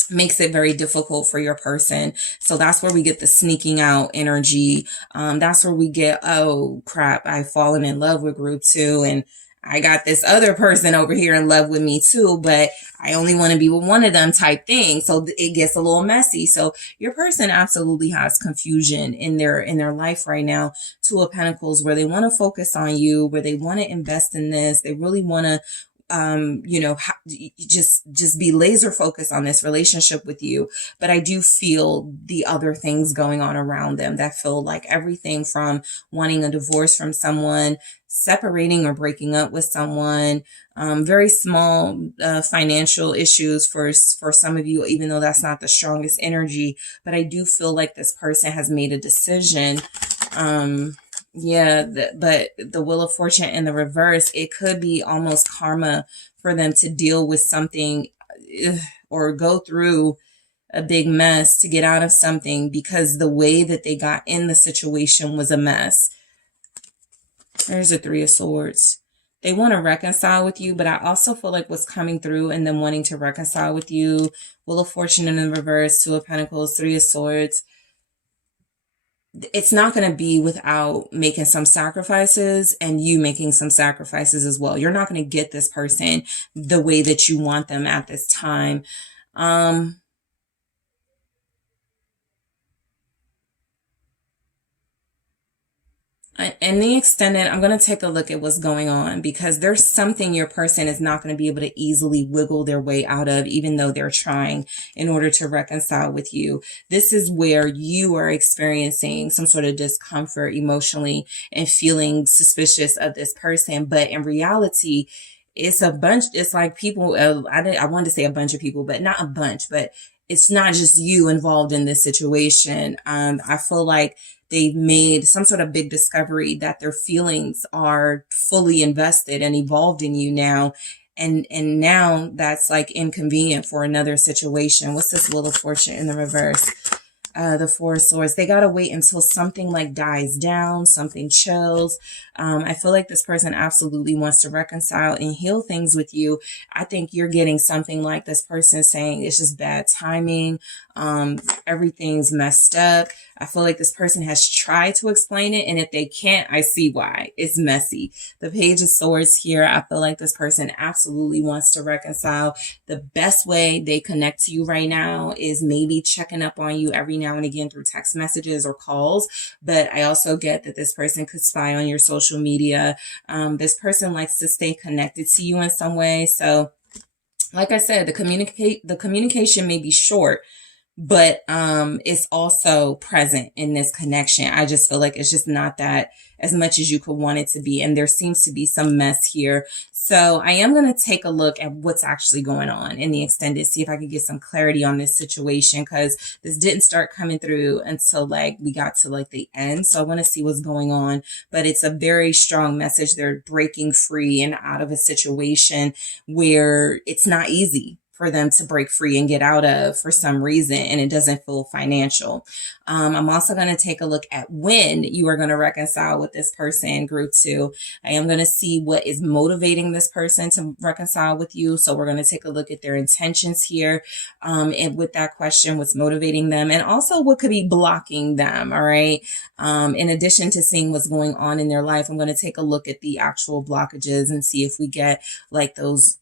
Makes it very difficult for your person. So that's where we get the sneaking out energy. That's where we get, oh crap, I've fallen in love with group 2 and I got this other person over here in love with me too, but I only want to be with one of them type thing. So it gets a little messy. So your person absolutely has confusion in their life right now. Two of Pentacles, where they want to focus on you, where they want to invest in this. They really want to just be laser focused on this relationship with you. But I do feel the other things going on around them that feel like everything from wanting a divorce from someone, separating or breaking up with someone, very small financial issues for some of you, even though that's not the strongest energy. But I do feel like this person has made a decision. But the Wheel of Fortune in the reverse, it could be almost karma for them to deal with something or go through a big mess to get out of something because the way that they got in the situation was a mess. There's a Three of Swords. They want to reconcile with you, but I also feel like what's coming through and them wanting to reconcile with you, Wheel of Fortune in the reverse, Two of Pentacles, Three of Swords, it's not going to be without making some sacrifices and you making some sacrifices as well. You're not going to get this person the way that you want them at this time. In the extended, I'm going to take a look at what's going on because there's something your person is not going to be able to easily wiggle their way out of, even though they're trying in order to reconcile with you. This is where you are experiencing some sort of discomfort emotionally and feeling suspicious of this person. But in reality, it's a bunch. It's like people, I wanted to say a bunch of people, but not a bunch, but it's not just you involved in this situation. I feel like they've made some sort of big discovery that their feelings are fully invested and evolved in you now. And now that's like inconvenient for another situation. What's this Wheel of Fortune in the reverse? The Four of Swords. They got to wait until something like dies down, something chills. I feel like this person absolutely wants to reconcile and heal things with you. I think you're getting something like this person saying it's just bad timing. Everything's messed up. I feel like this person has tried to explain it, and if they can't, I see why. It's messy. The Page of Swords here, I feel like this person absolutely wants to reconcile. The best way they connect to you right now is maybe checking up on you every now and again through text messages or calls, but I also get that this person could spy on your social media. This person likes to stay connected to you in some way. So, like I said, the communication may be short, but it's also present in this connection. I just feel like it's just not that as much as you could want it to be, and there seems to be some mess here. So I am going to take a look at what's actually going on in the extended, see if I can get some clarity on this situation, because this didn't start coming through until like we got to like the end. So I want to see what's going on, but it's a very strong message. They're breaking free and out of a situation where it's not easy for them to break free and get out of for some reason, and it doesn't feel financial. I'm also going to take a look at when you are going to reconcile with this person, group 2. I am going to see what is motivating this person to reconcile with you. So we're going to take a look at their intentions here. And with that question, what's motivating them and also what could be blocking them. All right. In addition to seeing what's going on in their life, I'm going to take a look at the actual blockages and see if we get like those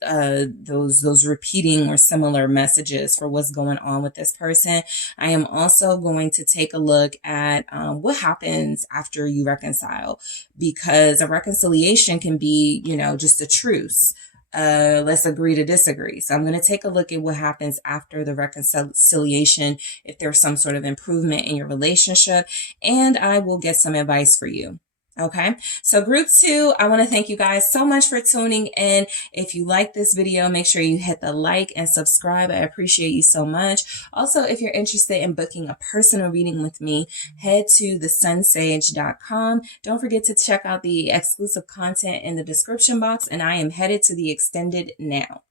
repeating or similar messages for what's going on with this person. I am also going to take a look at what happens after you reconcile, because a reconciliation can be, you know, just a truce. Let's agree to disagree. So I'm going to take a look at what happens after the reconciliation, if there's some sort of improvement in your relationship, and I will get some advice for you. Okay, so group 2, I want to thank you guys so much for tuning in. If you like this video, make sure you hit the like and subscribe. I appreciate you so much. Also, if you're interested in booking a personal reading with me, head to TheSunSage.com. Don't forget to check out the exclusive content in the description box, and I am headed to the extended now.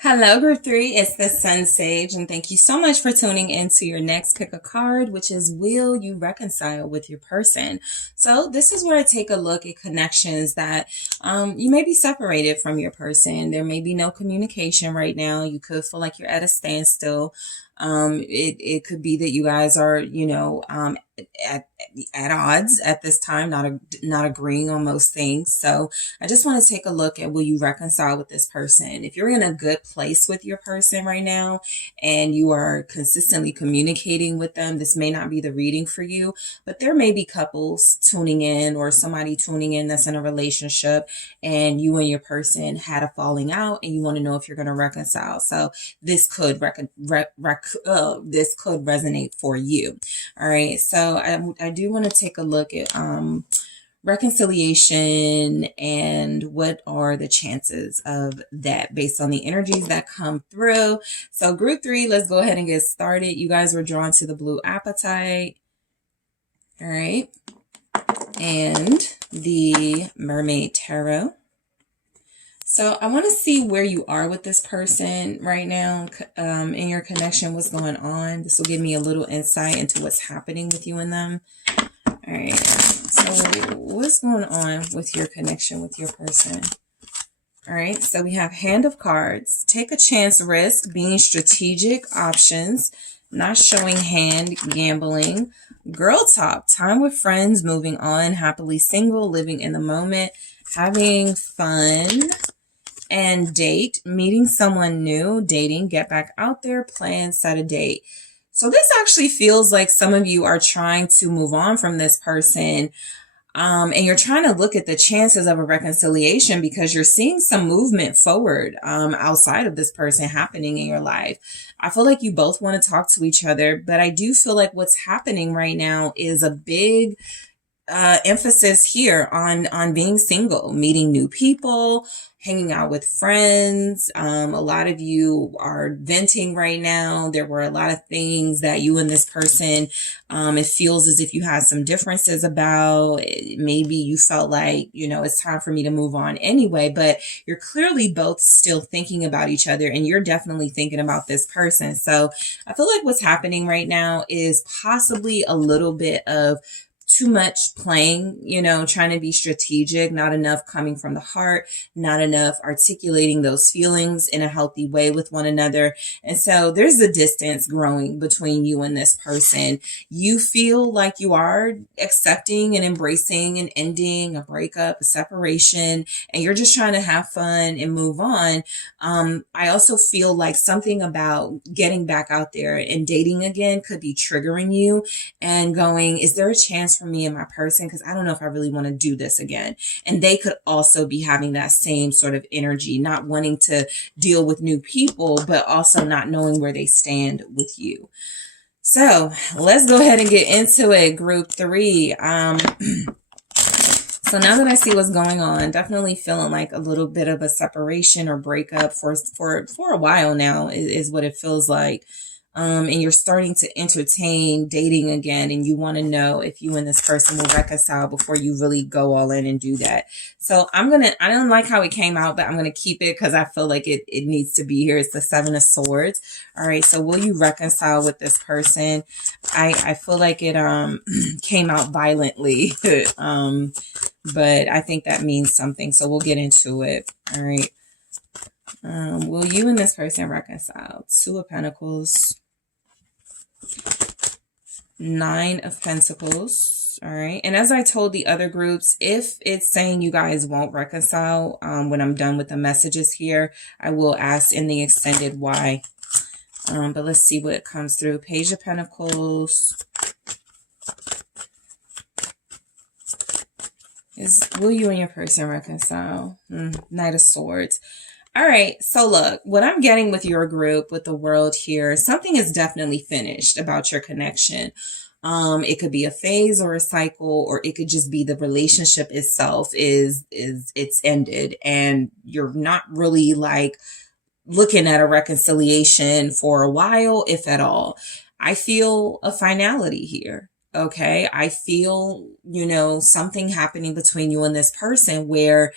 Hello, group 3, it's the SunSage, and thank you so much for tuning in to your next pick a card, which is will you reconcile with your person? So this is where I take a look at connections that you may be separated from your person. There may be no communication right now. You could feel like you're at a standstill. It could be that you guys are, you know, at odds at this time, not agreeing on most things. So I just want to take a look at will you reconcile with this person? If you're in a good place with your person right now and you are consistently communicating with them, this may not be the reading for you, but there may be couples tuning in or somebody tuning in that's in a relationship and you and your person had a falling out and you want to know if you're going to reconcile. So this could this could resonate for you. All right. So I do want to take a look at reconciliation and what are the chances of that based on the energies that come through. So group 3, let's go ahead and get started. You guys were drawn to the blue apatite. All right. And the mermaid tarot. So I want to see where you are with this person right now, in your connection, what's going on. This will give me a little insight into what's happening with you and them. All right. So what's going on with your connection with your person? All right. So we have Hand of Cards. Take a chance, risk, being strategic, options, not showing hand, gambling. Girl talk, time with friends, moving on, happily single, living in the moment, having fun. And date, meeting someone new, dating, get back out there, plan, set a date. So this actually feels like some of you are trying to move on from this person. And you're trying to look at the chances of a reconciliation because you're seeing some movement forward outside of this person happening in your life. I feel like you both want to talk to each other, but I do feel like what's happening right now is a big emphasis here on being single, meeting new people, hanging out with friends. A lot of you are venting right now. There were a lot of things that you and this person, it feels as if you had some differences about. Maybe you felt like, it's time for me to move on anyway, but you're clearly both still thinking about each other and you're definitely thinking about this person. So I feel like what's happening right now is possibly a little bit of too much playing, trying to be strategic, not enough coming from the heart, not enough articulating those feelings in a healthy way with one another. And so there's a distance growing between you and this person. You feel like you are accepting and embracing an ending, a breakup, a separation, and you're just trying to have fun and move on. I also feel like something about getting back out there and dating again could be triggering you and going, is there a chance for me and my person? Because I don't know if I really want to do this again. And they could also be having that same sort of energy, not wanting to deal with new people, but also not knowing where they stand with you. So let's go ahead and get into it. Group 3. So now that I see what's going on, definitely feeling like a little bit of a separation or breakup for a while now is what it feels like. And you're starting to entertain dating again, and you want to know if you and this person will reconcile before you really go all in and do that. So I don't like how it came out, but I'm going to keep it because I feel like it needs to be here. It's the 7 of Swords. All right. So will you reconcile with this person? I feel like it came out violently, but I think that means something. So we'll get into it. All right. Will you and this person reconcile? 2 of Pentacles. 9 of Pentacles. All right. And as I told the other groups, if it's saying you guys won't reconcile, when I'm done with the messages here, I will ask in the extended why. But let's see what comes through. Page of Pentacles. Will you and your person reconcile? Knight of Swords. All right. So look, what I'm getting with your group, with the world here, something is definitely finished about your connection. It could be a phase or a cycle, or it could just be the relationship itself it's ended and you're not really like looking at a reconciliation for a while, if at all. I feel a finality here. Okay. I feel, something happening between you and this person where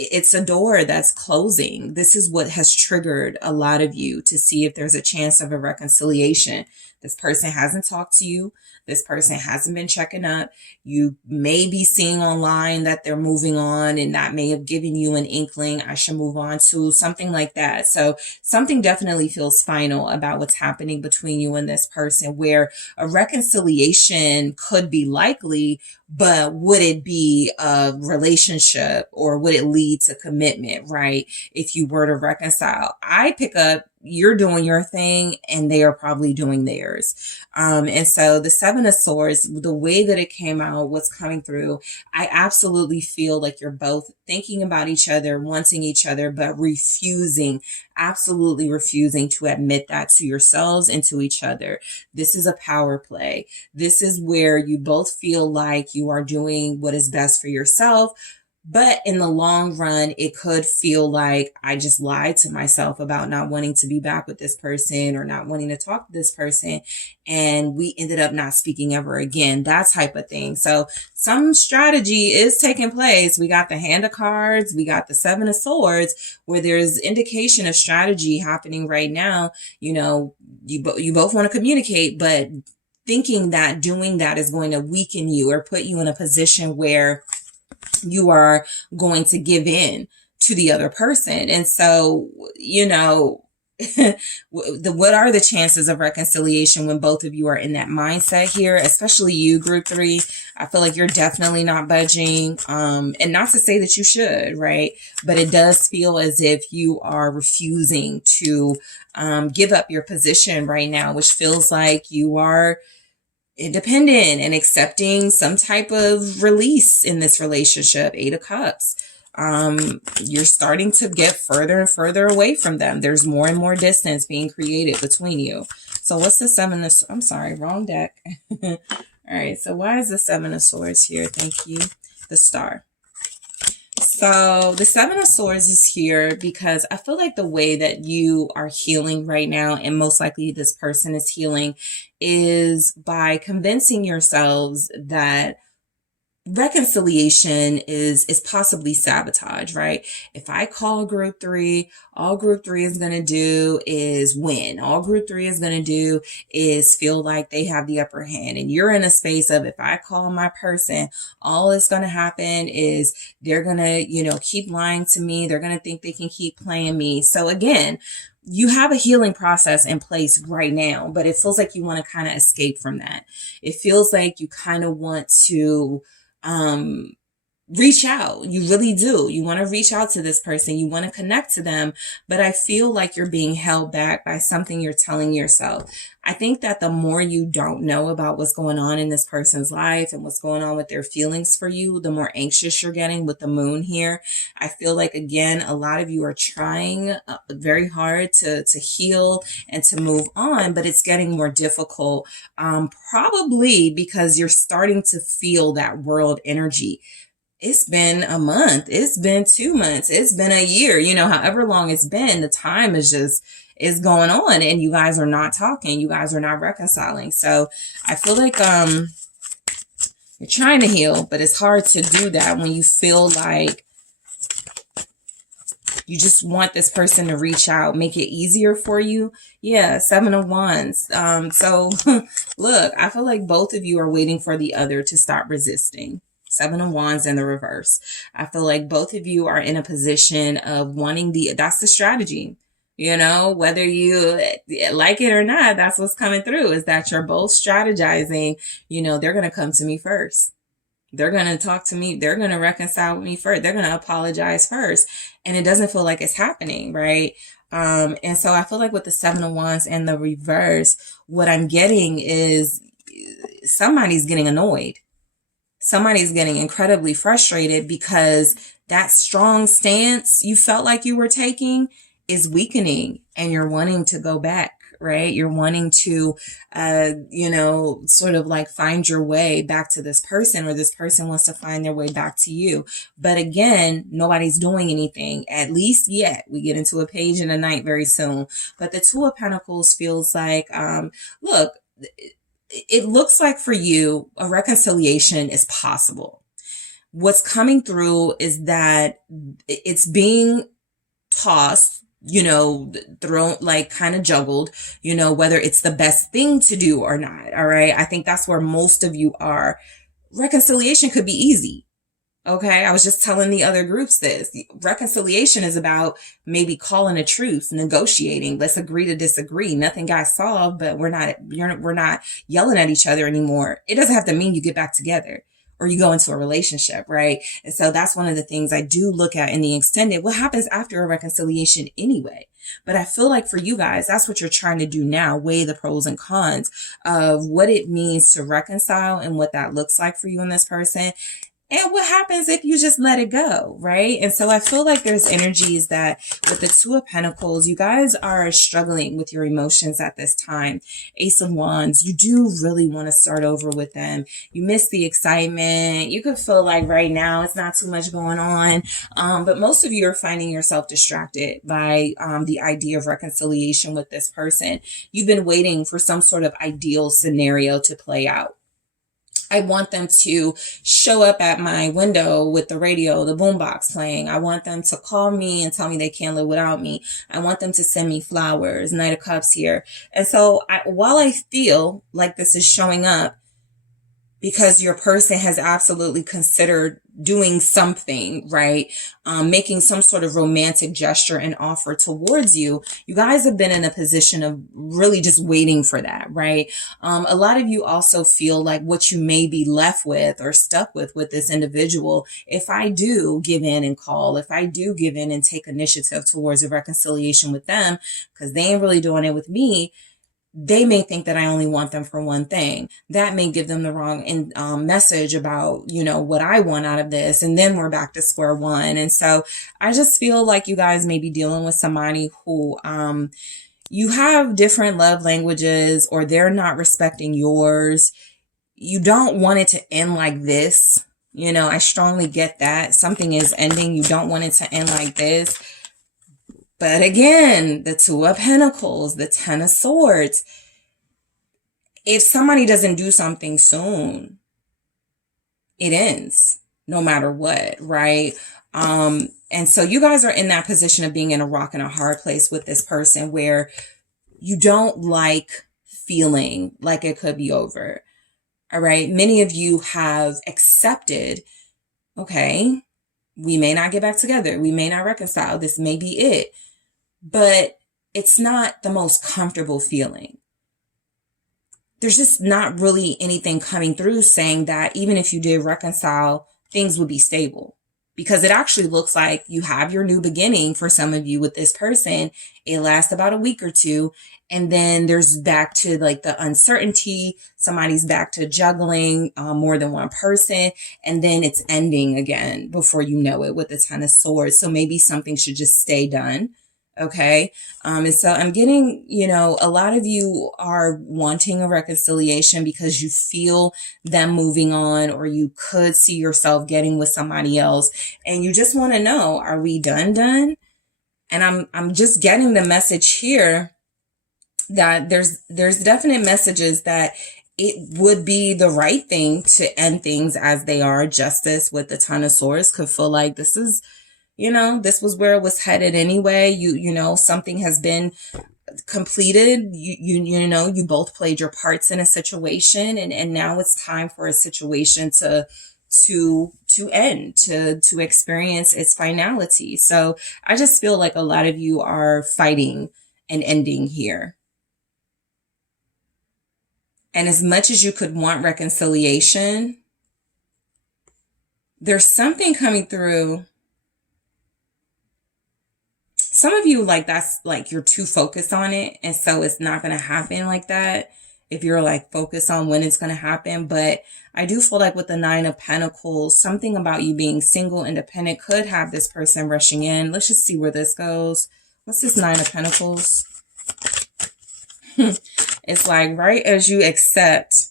it's a door that's closing. This is what has triggered a lot of you to see if there's a chance of a reconciliation. This person hasn't talked to you. This person hasn't been checking up. You may be seeing online that they're moving on, and that may have given you an inkling, I should move on to something like that. So something definitely feels final about what's happening between you and this person, where a reconciliation could be likely, but would it be a relationship or would it lead to commitment, right? If you were to reconcile, I pick up you're doing your thing and they are probably doing theirs. And so the 7 of Swords, the way that it came out, what's coming through, I absolutely feel like you're both thinking about each other, wanting each other, but absolutely refusing to admit that to yourselves and to each other. This is a power play. This is where you both feel like you are doing what is best for yourself, But in the long run, it could feel like I just lied to myself about not wanting to be back with this person or not wanting to talk to this person. And we ended up not speaking ever again, that type of thing. So some strategy is taking place. We got the Hand of Cards, we got the Seven of Swords, where there's indication of strategy happening right now. You know, you both want to communicate, but thinking that doing that is going to weaken you or put you in a position where you are going to give in to the other person. And so, you know, what are the chances of reconciliation when both of you are in that mindset here, especially you, group 3? I feel like you're definitely not budging. And not to say that you should, right? But it does feel as if you are refusing to give up your position right now, which feels like you are independent and accepting some type of release in this relationship. 8 of Cups. You're starting to get further and further away from them. There's more and more distance being created between you. So what's the Seven of... I'm sorry, wrong deck. All right, so why is the Seven of Swords here? Thank you. The Star. So the Seven of Swords is here because I feel like the way that you are healing right now, and most likely this person is healing, is by convincing yourselves that reconciliation is possibly sabotage, right? If I call group 3, all group 3 is going to do is win. All group 3 is going to do is feel like they have the upper hand. And you're in a space of, if I call my person, all that's going to happen is they're going to, you know, keep lying to me. They're going to think they can keep playing me. So again, you have a healing process in place right now, but it feels like you want to kind of escape from that. It feels like you kind of want to reach out. You really do. You want to reach out to this person. You want to connect to them, but I feel like you're being held back by something you're telling yourself. I think that the more you don't know about what's going on in this person's life and what's going on with their feelings for you, the more anxious you're getting with the Moon here. I feel like, again, a lot of you are trying very hard to heal and to move on, but it's getting more difficult, probably because you're starting to feel that world energy. It's been a month. It's been 2 months. It's been a year. You know, however long it's been, the time is going on, and you guys are not talking. You guys are not reconciling. So I feel like you're trying to heal, but it's hard to do that when you feel like you just want this person to reach out, make it easier for you. Yeah, 7 of Wands. So look, I feel like both of you are waiting for the other to stop resisting. 7 of Wands in the reverse. I feel like both of you are in a position of wanting that's the strategy. You know, whether you like it or not, that's what's coming through, is that you're both strategizing. You know, they're going to come to me first. They're going to talk to me. They're going to reconcile with me first. They're going to apologize first. And it doesn't feel like it's happening, right? And so I feel like with the 7 of Wands and the reverse, what I'm getting is somebody's getting annoyed. Somebody's getting incredibly frustrated because that strong stance you felt like you were taking is weakening, and you're wanting to go back, right? You're wanting to, you know, sort of like find your way back to this person, or this person wants to find their way back to you. But again, nobody's doing anything, at least yet. We get into a Page in the Night very soon. But the 2 of Pentacles feels like, look, it looks like for you, a reconciliation is possible. What's coming through is that it's being tossed, you know, thrown, like kind of juggled, you know, whether it's the best thing to do or not. All right. I think that's where most of you are. Reconciliation could be easy. Okay. I was just telling the other groups this. Reconciliation is about maybe calling a truce, negotiating. Let's agree to disagree. Nothing got solved, but we're not yelling at each other anymore. It doesn't have to mean you get back together or you go into a relationship, right? And so that's one of the things I do look at in the extended. What happens after a reconciliation anyway? But I feel like for you guys, that's what you're trying to do now. Weigh the pros and cons of what it means to reconcile and what that looks like for you and this person. And what happens if you just let it go, right? And so I feel like there's energies that with the Two of Pentacles, you guys are struggling with your emotions at this time. Ace of Wands, you do really want to start over with them. You miss the excitement. You could feel like right now it's not too much going on. But most of you are finding yourself distracted by the idea of reconciliation with this person. You've been waiting for some sort of ideal scenario to play out. I want them to show up at my window with the radio, the boombox playing. I want them to call me and tell me they can't live without me. I want them to send me flowers, Knight of Cups here. And so while I feel like this is showing up because your person has absolutely considered doing something, right? Making some sort of romantic gesture and offer towards you. You guys have been in a position of really just waiting for that, right? A lot of you also feel like what you may be left with or stuck with this individual, if I do give in and call, if I do give in and take initiative towards a reconciliation with them, because they ain't really doing it with me, they may think that I only want them for one thing. That may give them the wrong message about, you know, what I want out of this. And then we're back to square one. And so I just feel like you guys may be dealing with somebody who, you have different love languages or they're not respecting yours. You don't want it to end like this. You know, I strongly get that. Something is ending. You don't want it to end like this. But again, the Two of Pentacles, the Ten of Swords. If somebody doesn't do something soon, it ends no matter what, right? And so you guys are in that position of being in a rock and a hard place with this person where you don't like feeling like it could be over. All right. Many of you have accepted, okay, we may not get back together. We may not reconcile. This may be it. But it's not the most comfortable feeling. There's just not really anything coming through saying that even if you did reconcile, things would be stable. Because it actually looks like you have your new beginning for some of you with this person. It lasts about a week or two. And then there's back to like the uncertainty. Somebody's back to juggling more than one person. And then it's ending again before you know it with the Ten of Swords. So maybe something should just stay done. Okay. And so I'm getting, you know, a lot of you are wanting a reconciliation because you feel them moving on, or you could see yourself getting with somebody else. And you just want to know, are we done? And I'm just getting the message here that there's definite messages that it would be the right thing to end things as they are. Justice with the Ten of Swords could feel like this is, you know, this was where it was headed anyway. You know, something has been completed. You know, you both played your parts in a situation, and now it's time for a situation to end, to experience its finality. So I just feel like a lot of you are fighting an ending here. And as much as you could want reconciliation, there's something coming through. Some of you, like, that's like you're too focused on it. And so it's not going to happen like that if you're like focused on when it's going to happen. But I do feel like with the Nine of Pentacles, something about you being single, independent could have this person rushing in. Let's just see where this goes. What's this Nine of Pentacles? It's like right as you accept,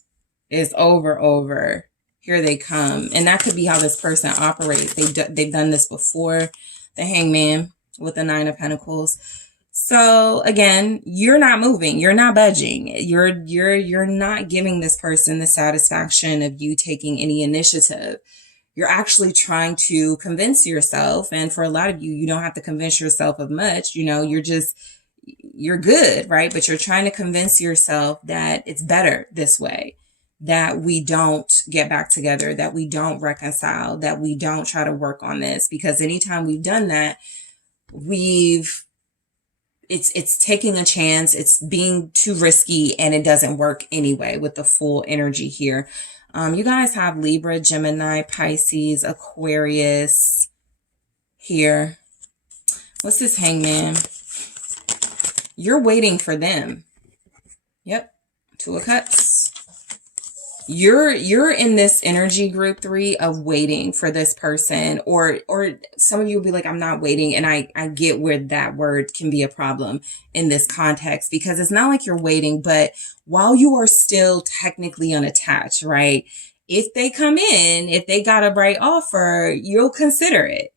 it's over. Here they come. And that could be how this person operates. They've done this before. The Hangman with the Nine of Pentacles. So again, you're not moving. You're not budging. You're not giving this person the satisfaction of you taking any initiative. You're actually trying to convince yourself. And for a lot of you, you don't have to convince yourself of much. You know, you're good, right? But you're trying to convince yourself that it's better this way, that we don't get back together, that we don't reconcile, that we don't try to work on this. Because anytime we've done that, it's taking a chance, it's being too risky, and it doesn't work anyway with the full energy here. You guys have Libra, Gemini, Pisces, Aquarius here. What's this Hangman? You're waiting for them. Yep. Two of Cups. You're in this energy group 3 of waiting for this person, or some of you will be like, I'm not waiting. And I get where that word can be a problem in this context, because it's not like you're waiting, but while you are still technically unattached, right? If they come in, if they got a right offer, you'll consider it.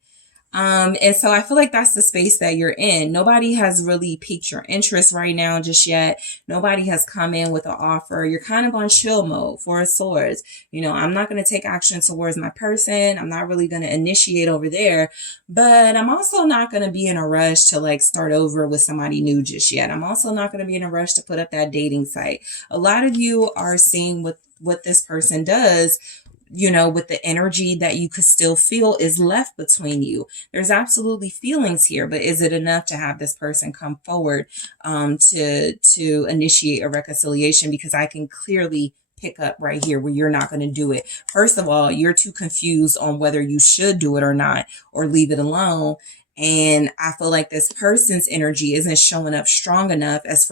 And so I feel like that's the space that you're in. Nobody has really piqued your interest right now just yet. Nobody has come in with an offer. You're kind of on chill mode, Four of Swords. You know, I'm not going to take action towards my person. I'm not really going to initiate over there, but I'm also not going to be in a rush to like start over with somebody new just yet. I'm also not going to be in a rush to put up that dating site. A lot of you are seeing what this person does, you know, with the energy that you could still feel is left between you. There's absolutely feelings here, but is it enough to have this person come forward to initiate a reconciliation? Because I can clearly pick up right here where you're not going to do it. First of all, you're too confused on whether you should do it or not, or leave it alone. And I feel like this person's energy isn't showing up strong enough as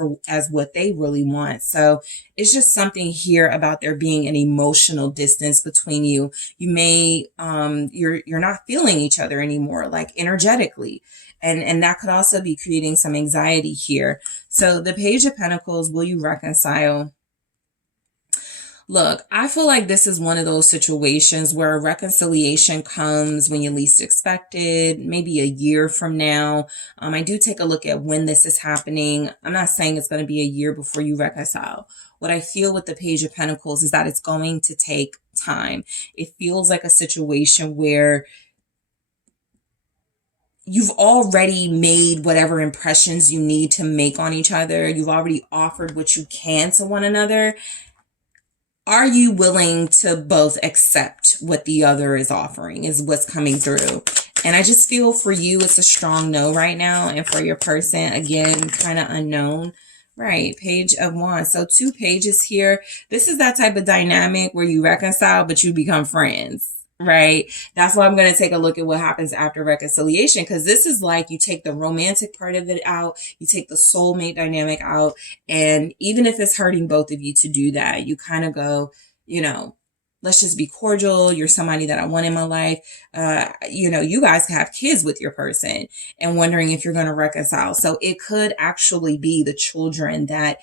what they really want. So it's just something here about there being an emotional distance between you. You may, you're not feeling each other anymore, like energetically. And that could also be creating some anxiety here. So the Page of Pentacles, will you reconcile? Look, I feel like this is one of those situations where a reconciliation comes when you least expect it, maybe a year from now. I do take a look at when this is happening. I'm not saying it's going to be a year before you reconcile. What I feel with the Page of Pentacles is that it's going to take time. It feels like a situation where you've already made whatever impressions you need to make on each other. You've already offered what you can to one another. Are you willing to both accept what the other is offering is what's coming through? And I just feel for you, it's a strong no right now. And for your person, again, kind of unknown. Right, Page of Wands. So 2 pages here. This is that type of dynamic where you reconcile, but you become friends. Right. That's why I'm going to take a look at what happens after reconciliation, because this is like you take the romantic part of it out, you take the soulmate dynamic out, and even if it's hurting both of you to do that, you kind of go, you know, let's just be cordial. You're somebody that I want in my life. You know, you guys have kids with your person and wondering if you're going to reconcile. So it could actually be the children that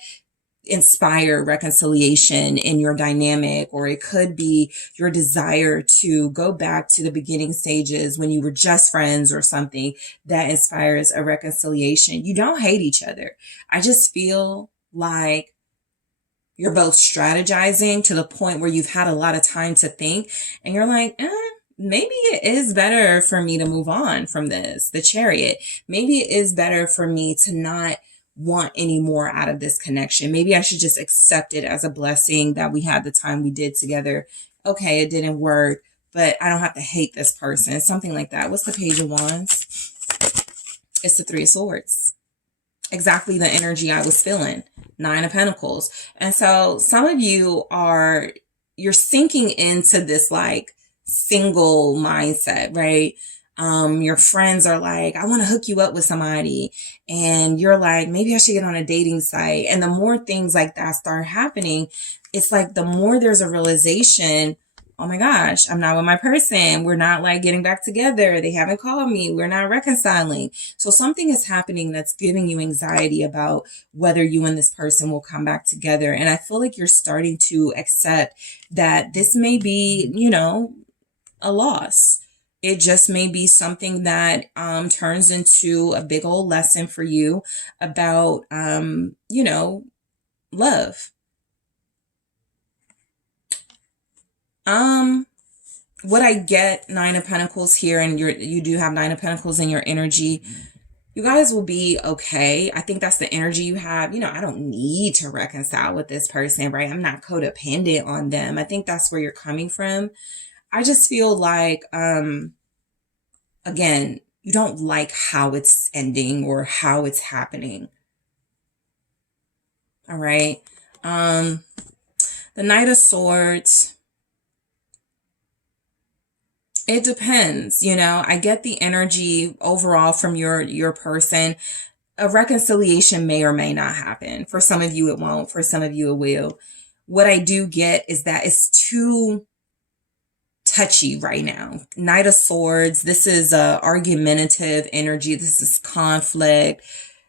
inspire reconciliation in your dynamic, or it could be your desire to go back to the beginning stages when you were just friends or something that inspires a reconciliation. You don't hate each other. I just feel like you're both strategizing to the point where you've had a lot of time to think and you're like, maybe it is better for me to move on from this, the Chariot. Maybe it is better for me to not want any more out of this connection. Maybe I should just accept it as a blessing that we had the time we did together. Okay, it didn't work, but I don't have to hate this person. Something like that. What's the Page of Wands? It's the 3 of Swords. Exactly the energy I was feeling. 9 of Pentacles. And so some of you you're sinking into this like single mindset, right? Your friends are like, I want to hook you up with somebody. And you're like, maybe I should get on a dating site. And the more things like that start happening, it's like the more there's a realization, oh my gosh, I'm not with my person. We're not like getting back together. They haven't called me. We're not reconciling. So something is happening that's giving you anxiety about whether you and this person will come back together. And I feel like you're starting to accept that this may be, you know, a loss. It just may be something that turns into a big old lesson for you about, you know, love. What I get, 9 of Pentacles here, and you do have 9 of Pentacles in your energy. You guys will be okay. I think that's the energy you have. You know, I don't need to reconcile with this person, right? I'm not codependent on them. I think that's where you're coming from. I just feel like, again, you don't like how it's ending or how it's happening. All right. The Knight of Swords. It depends, you know, I get the energy overall from your person. A reconciliation may or may not happen. For some of you, it won't. For some of you, it will. what I do get is that it's too touchy right now. Knight of Swords. This is a argumentative energy. This is conflict.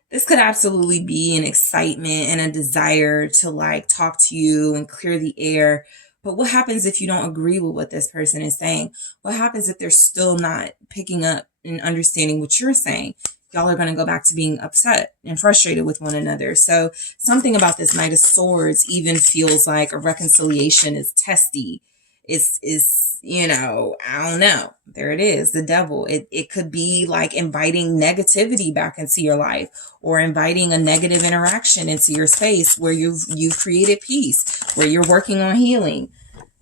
This could absolutely be an excitement and a desire to like talk to you and clear the air. But what happens if you don't agree with what this person is saying? What happens if they're still not picking up and understanding what you're saying? Y'all are going to go back to being upset and frustrated with one another. So something about this Knight of Swords even feels like a reconciliation is testy. Is, you know, I don't know. There it is, the devil. It could be like inviting negativity back into your life, or inviting a negative interaction into your space where you've created peace, where you're working on healing.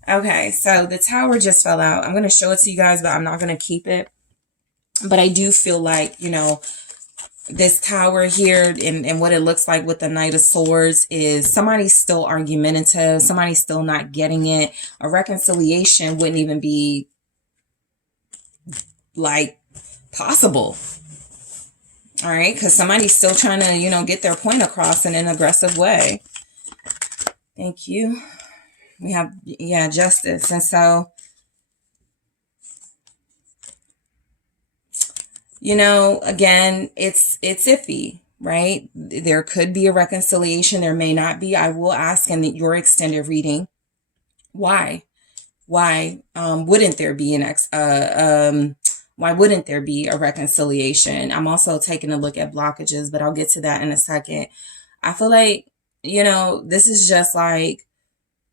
Okay, so the Tower just fell out. I'm going to show it to you guys, but I'm not going to keep it. But I do feel like, you know, this Tower here and what it looks like with the Knight of Swords is somebody's still argumentative. Somebody's still not getting it. A reconciliation wouldn't even be like possible. All right. Because somebody's still trying to, you know, get their point across in an aggressive way. Thank you. We have, yeah, Justice. And so, you know, again, it's iffy, right? There could be a reconciliation. There may not be. I will ask in your extended reading, why? Why wouldn't there be why wouldn't there be a reconciliation? I'm also taking a look at blockages, but I'll get to that in a second. I feel like, you know, this is just like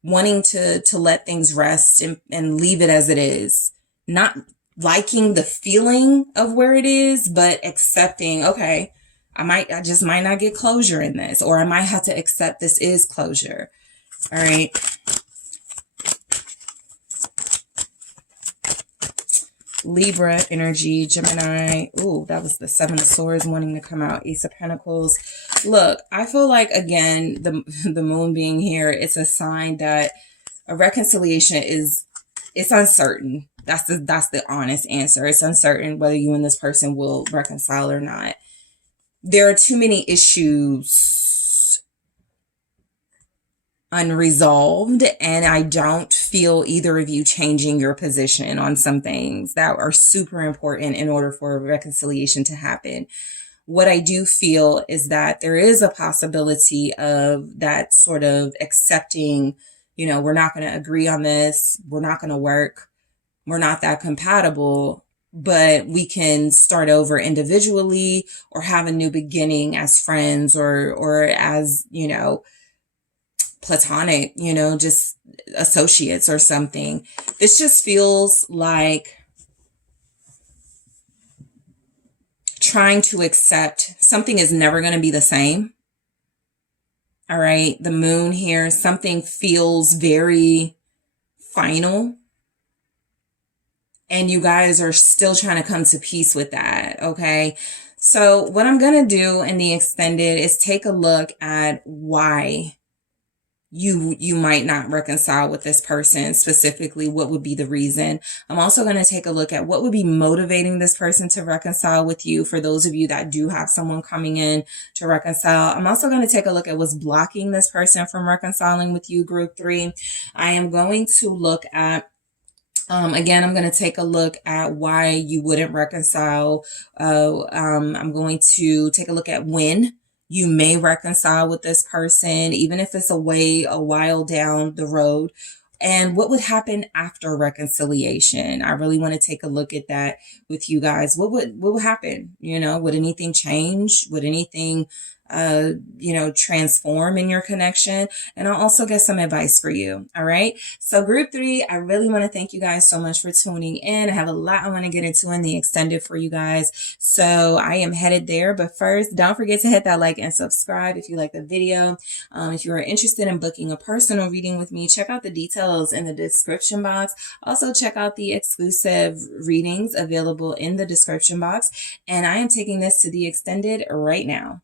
wanting to let things rest and leave it as it is. Not liking the feeling of where it is, but accepting, okay, I just might not get closure in this, or I might have to accept this is closure. All right. Libra energy, Gemini. Ooh, that was the Seven of Swords wanting to come out. Ace of Pentacles. Look, I feel like, again, the moon being here, it's a sign that a reconciliation it's uncertain. That's the honest answer. It's uncertain whether you and this person will reconcile or not. There are too many issues unresolved, and I don't feel either of you changing your position on some things that are super important in order for a reconciliation to happen. What I do feel is that there is a possibility of that sort of accepting, you know, we're not going to agree on this. We're not going to work. We're not that compatible, but we can start over individually or have a new beginning as friends or as, you know, platonic, you know, just associates or something. This just feels like trying to accept something is never going to be the same. All right. The moon here, something feels very final. And you guys are still trying to come to peace with that. Okay. So what I'm going to do in the extended is take a look at why you might not reconcile with this person. Specifically, what would be the reason? I'm also going to take a look at what would be motivating this person to reconcile with you, for those of you that do have someone coming in to reconcile. I'm also going to take a look at what's blocking this person from reconciling with you, group 3. I am going to look at again, I'm going to take a look at why you wouldn't reconcile. I'm going to take a look at when you may reconcile with this person, even if it's a while down the road, and what would happen after reconciliation. I really want to take a look at that with you guys. What would happen? You know, would anything change? Would anything you know, transform in your connection? And I'll also get some advice for you. All right. So group 3, I really want to thank you guys so much for tuning in. I have a lot I want to get into in the extended for you guys. So I am headed there. But first, don't forget to hit that like and subscribe if you like the video. If you are interested in booking a personal reading with me, check out the details in the description box. Also check out the exclusive readings available in the description box. And I am taking this to the extended right now.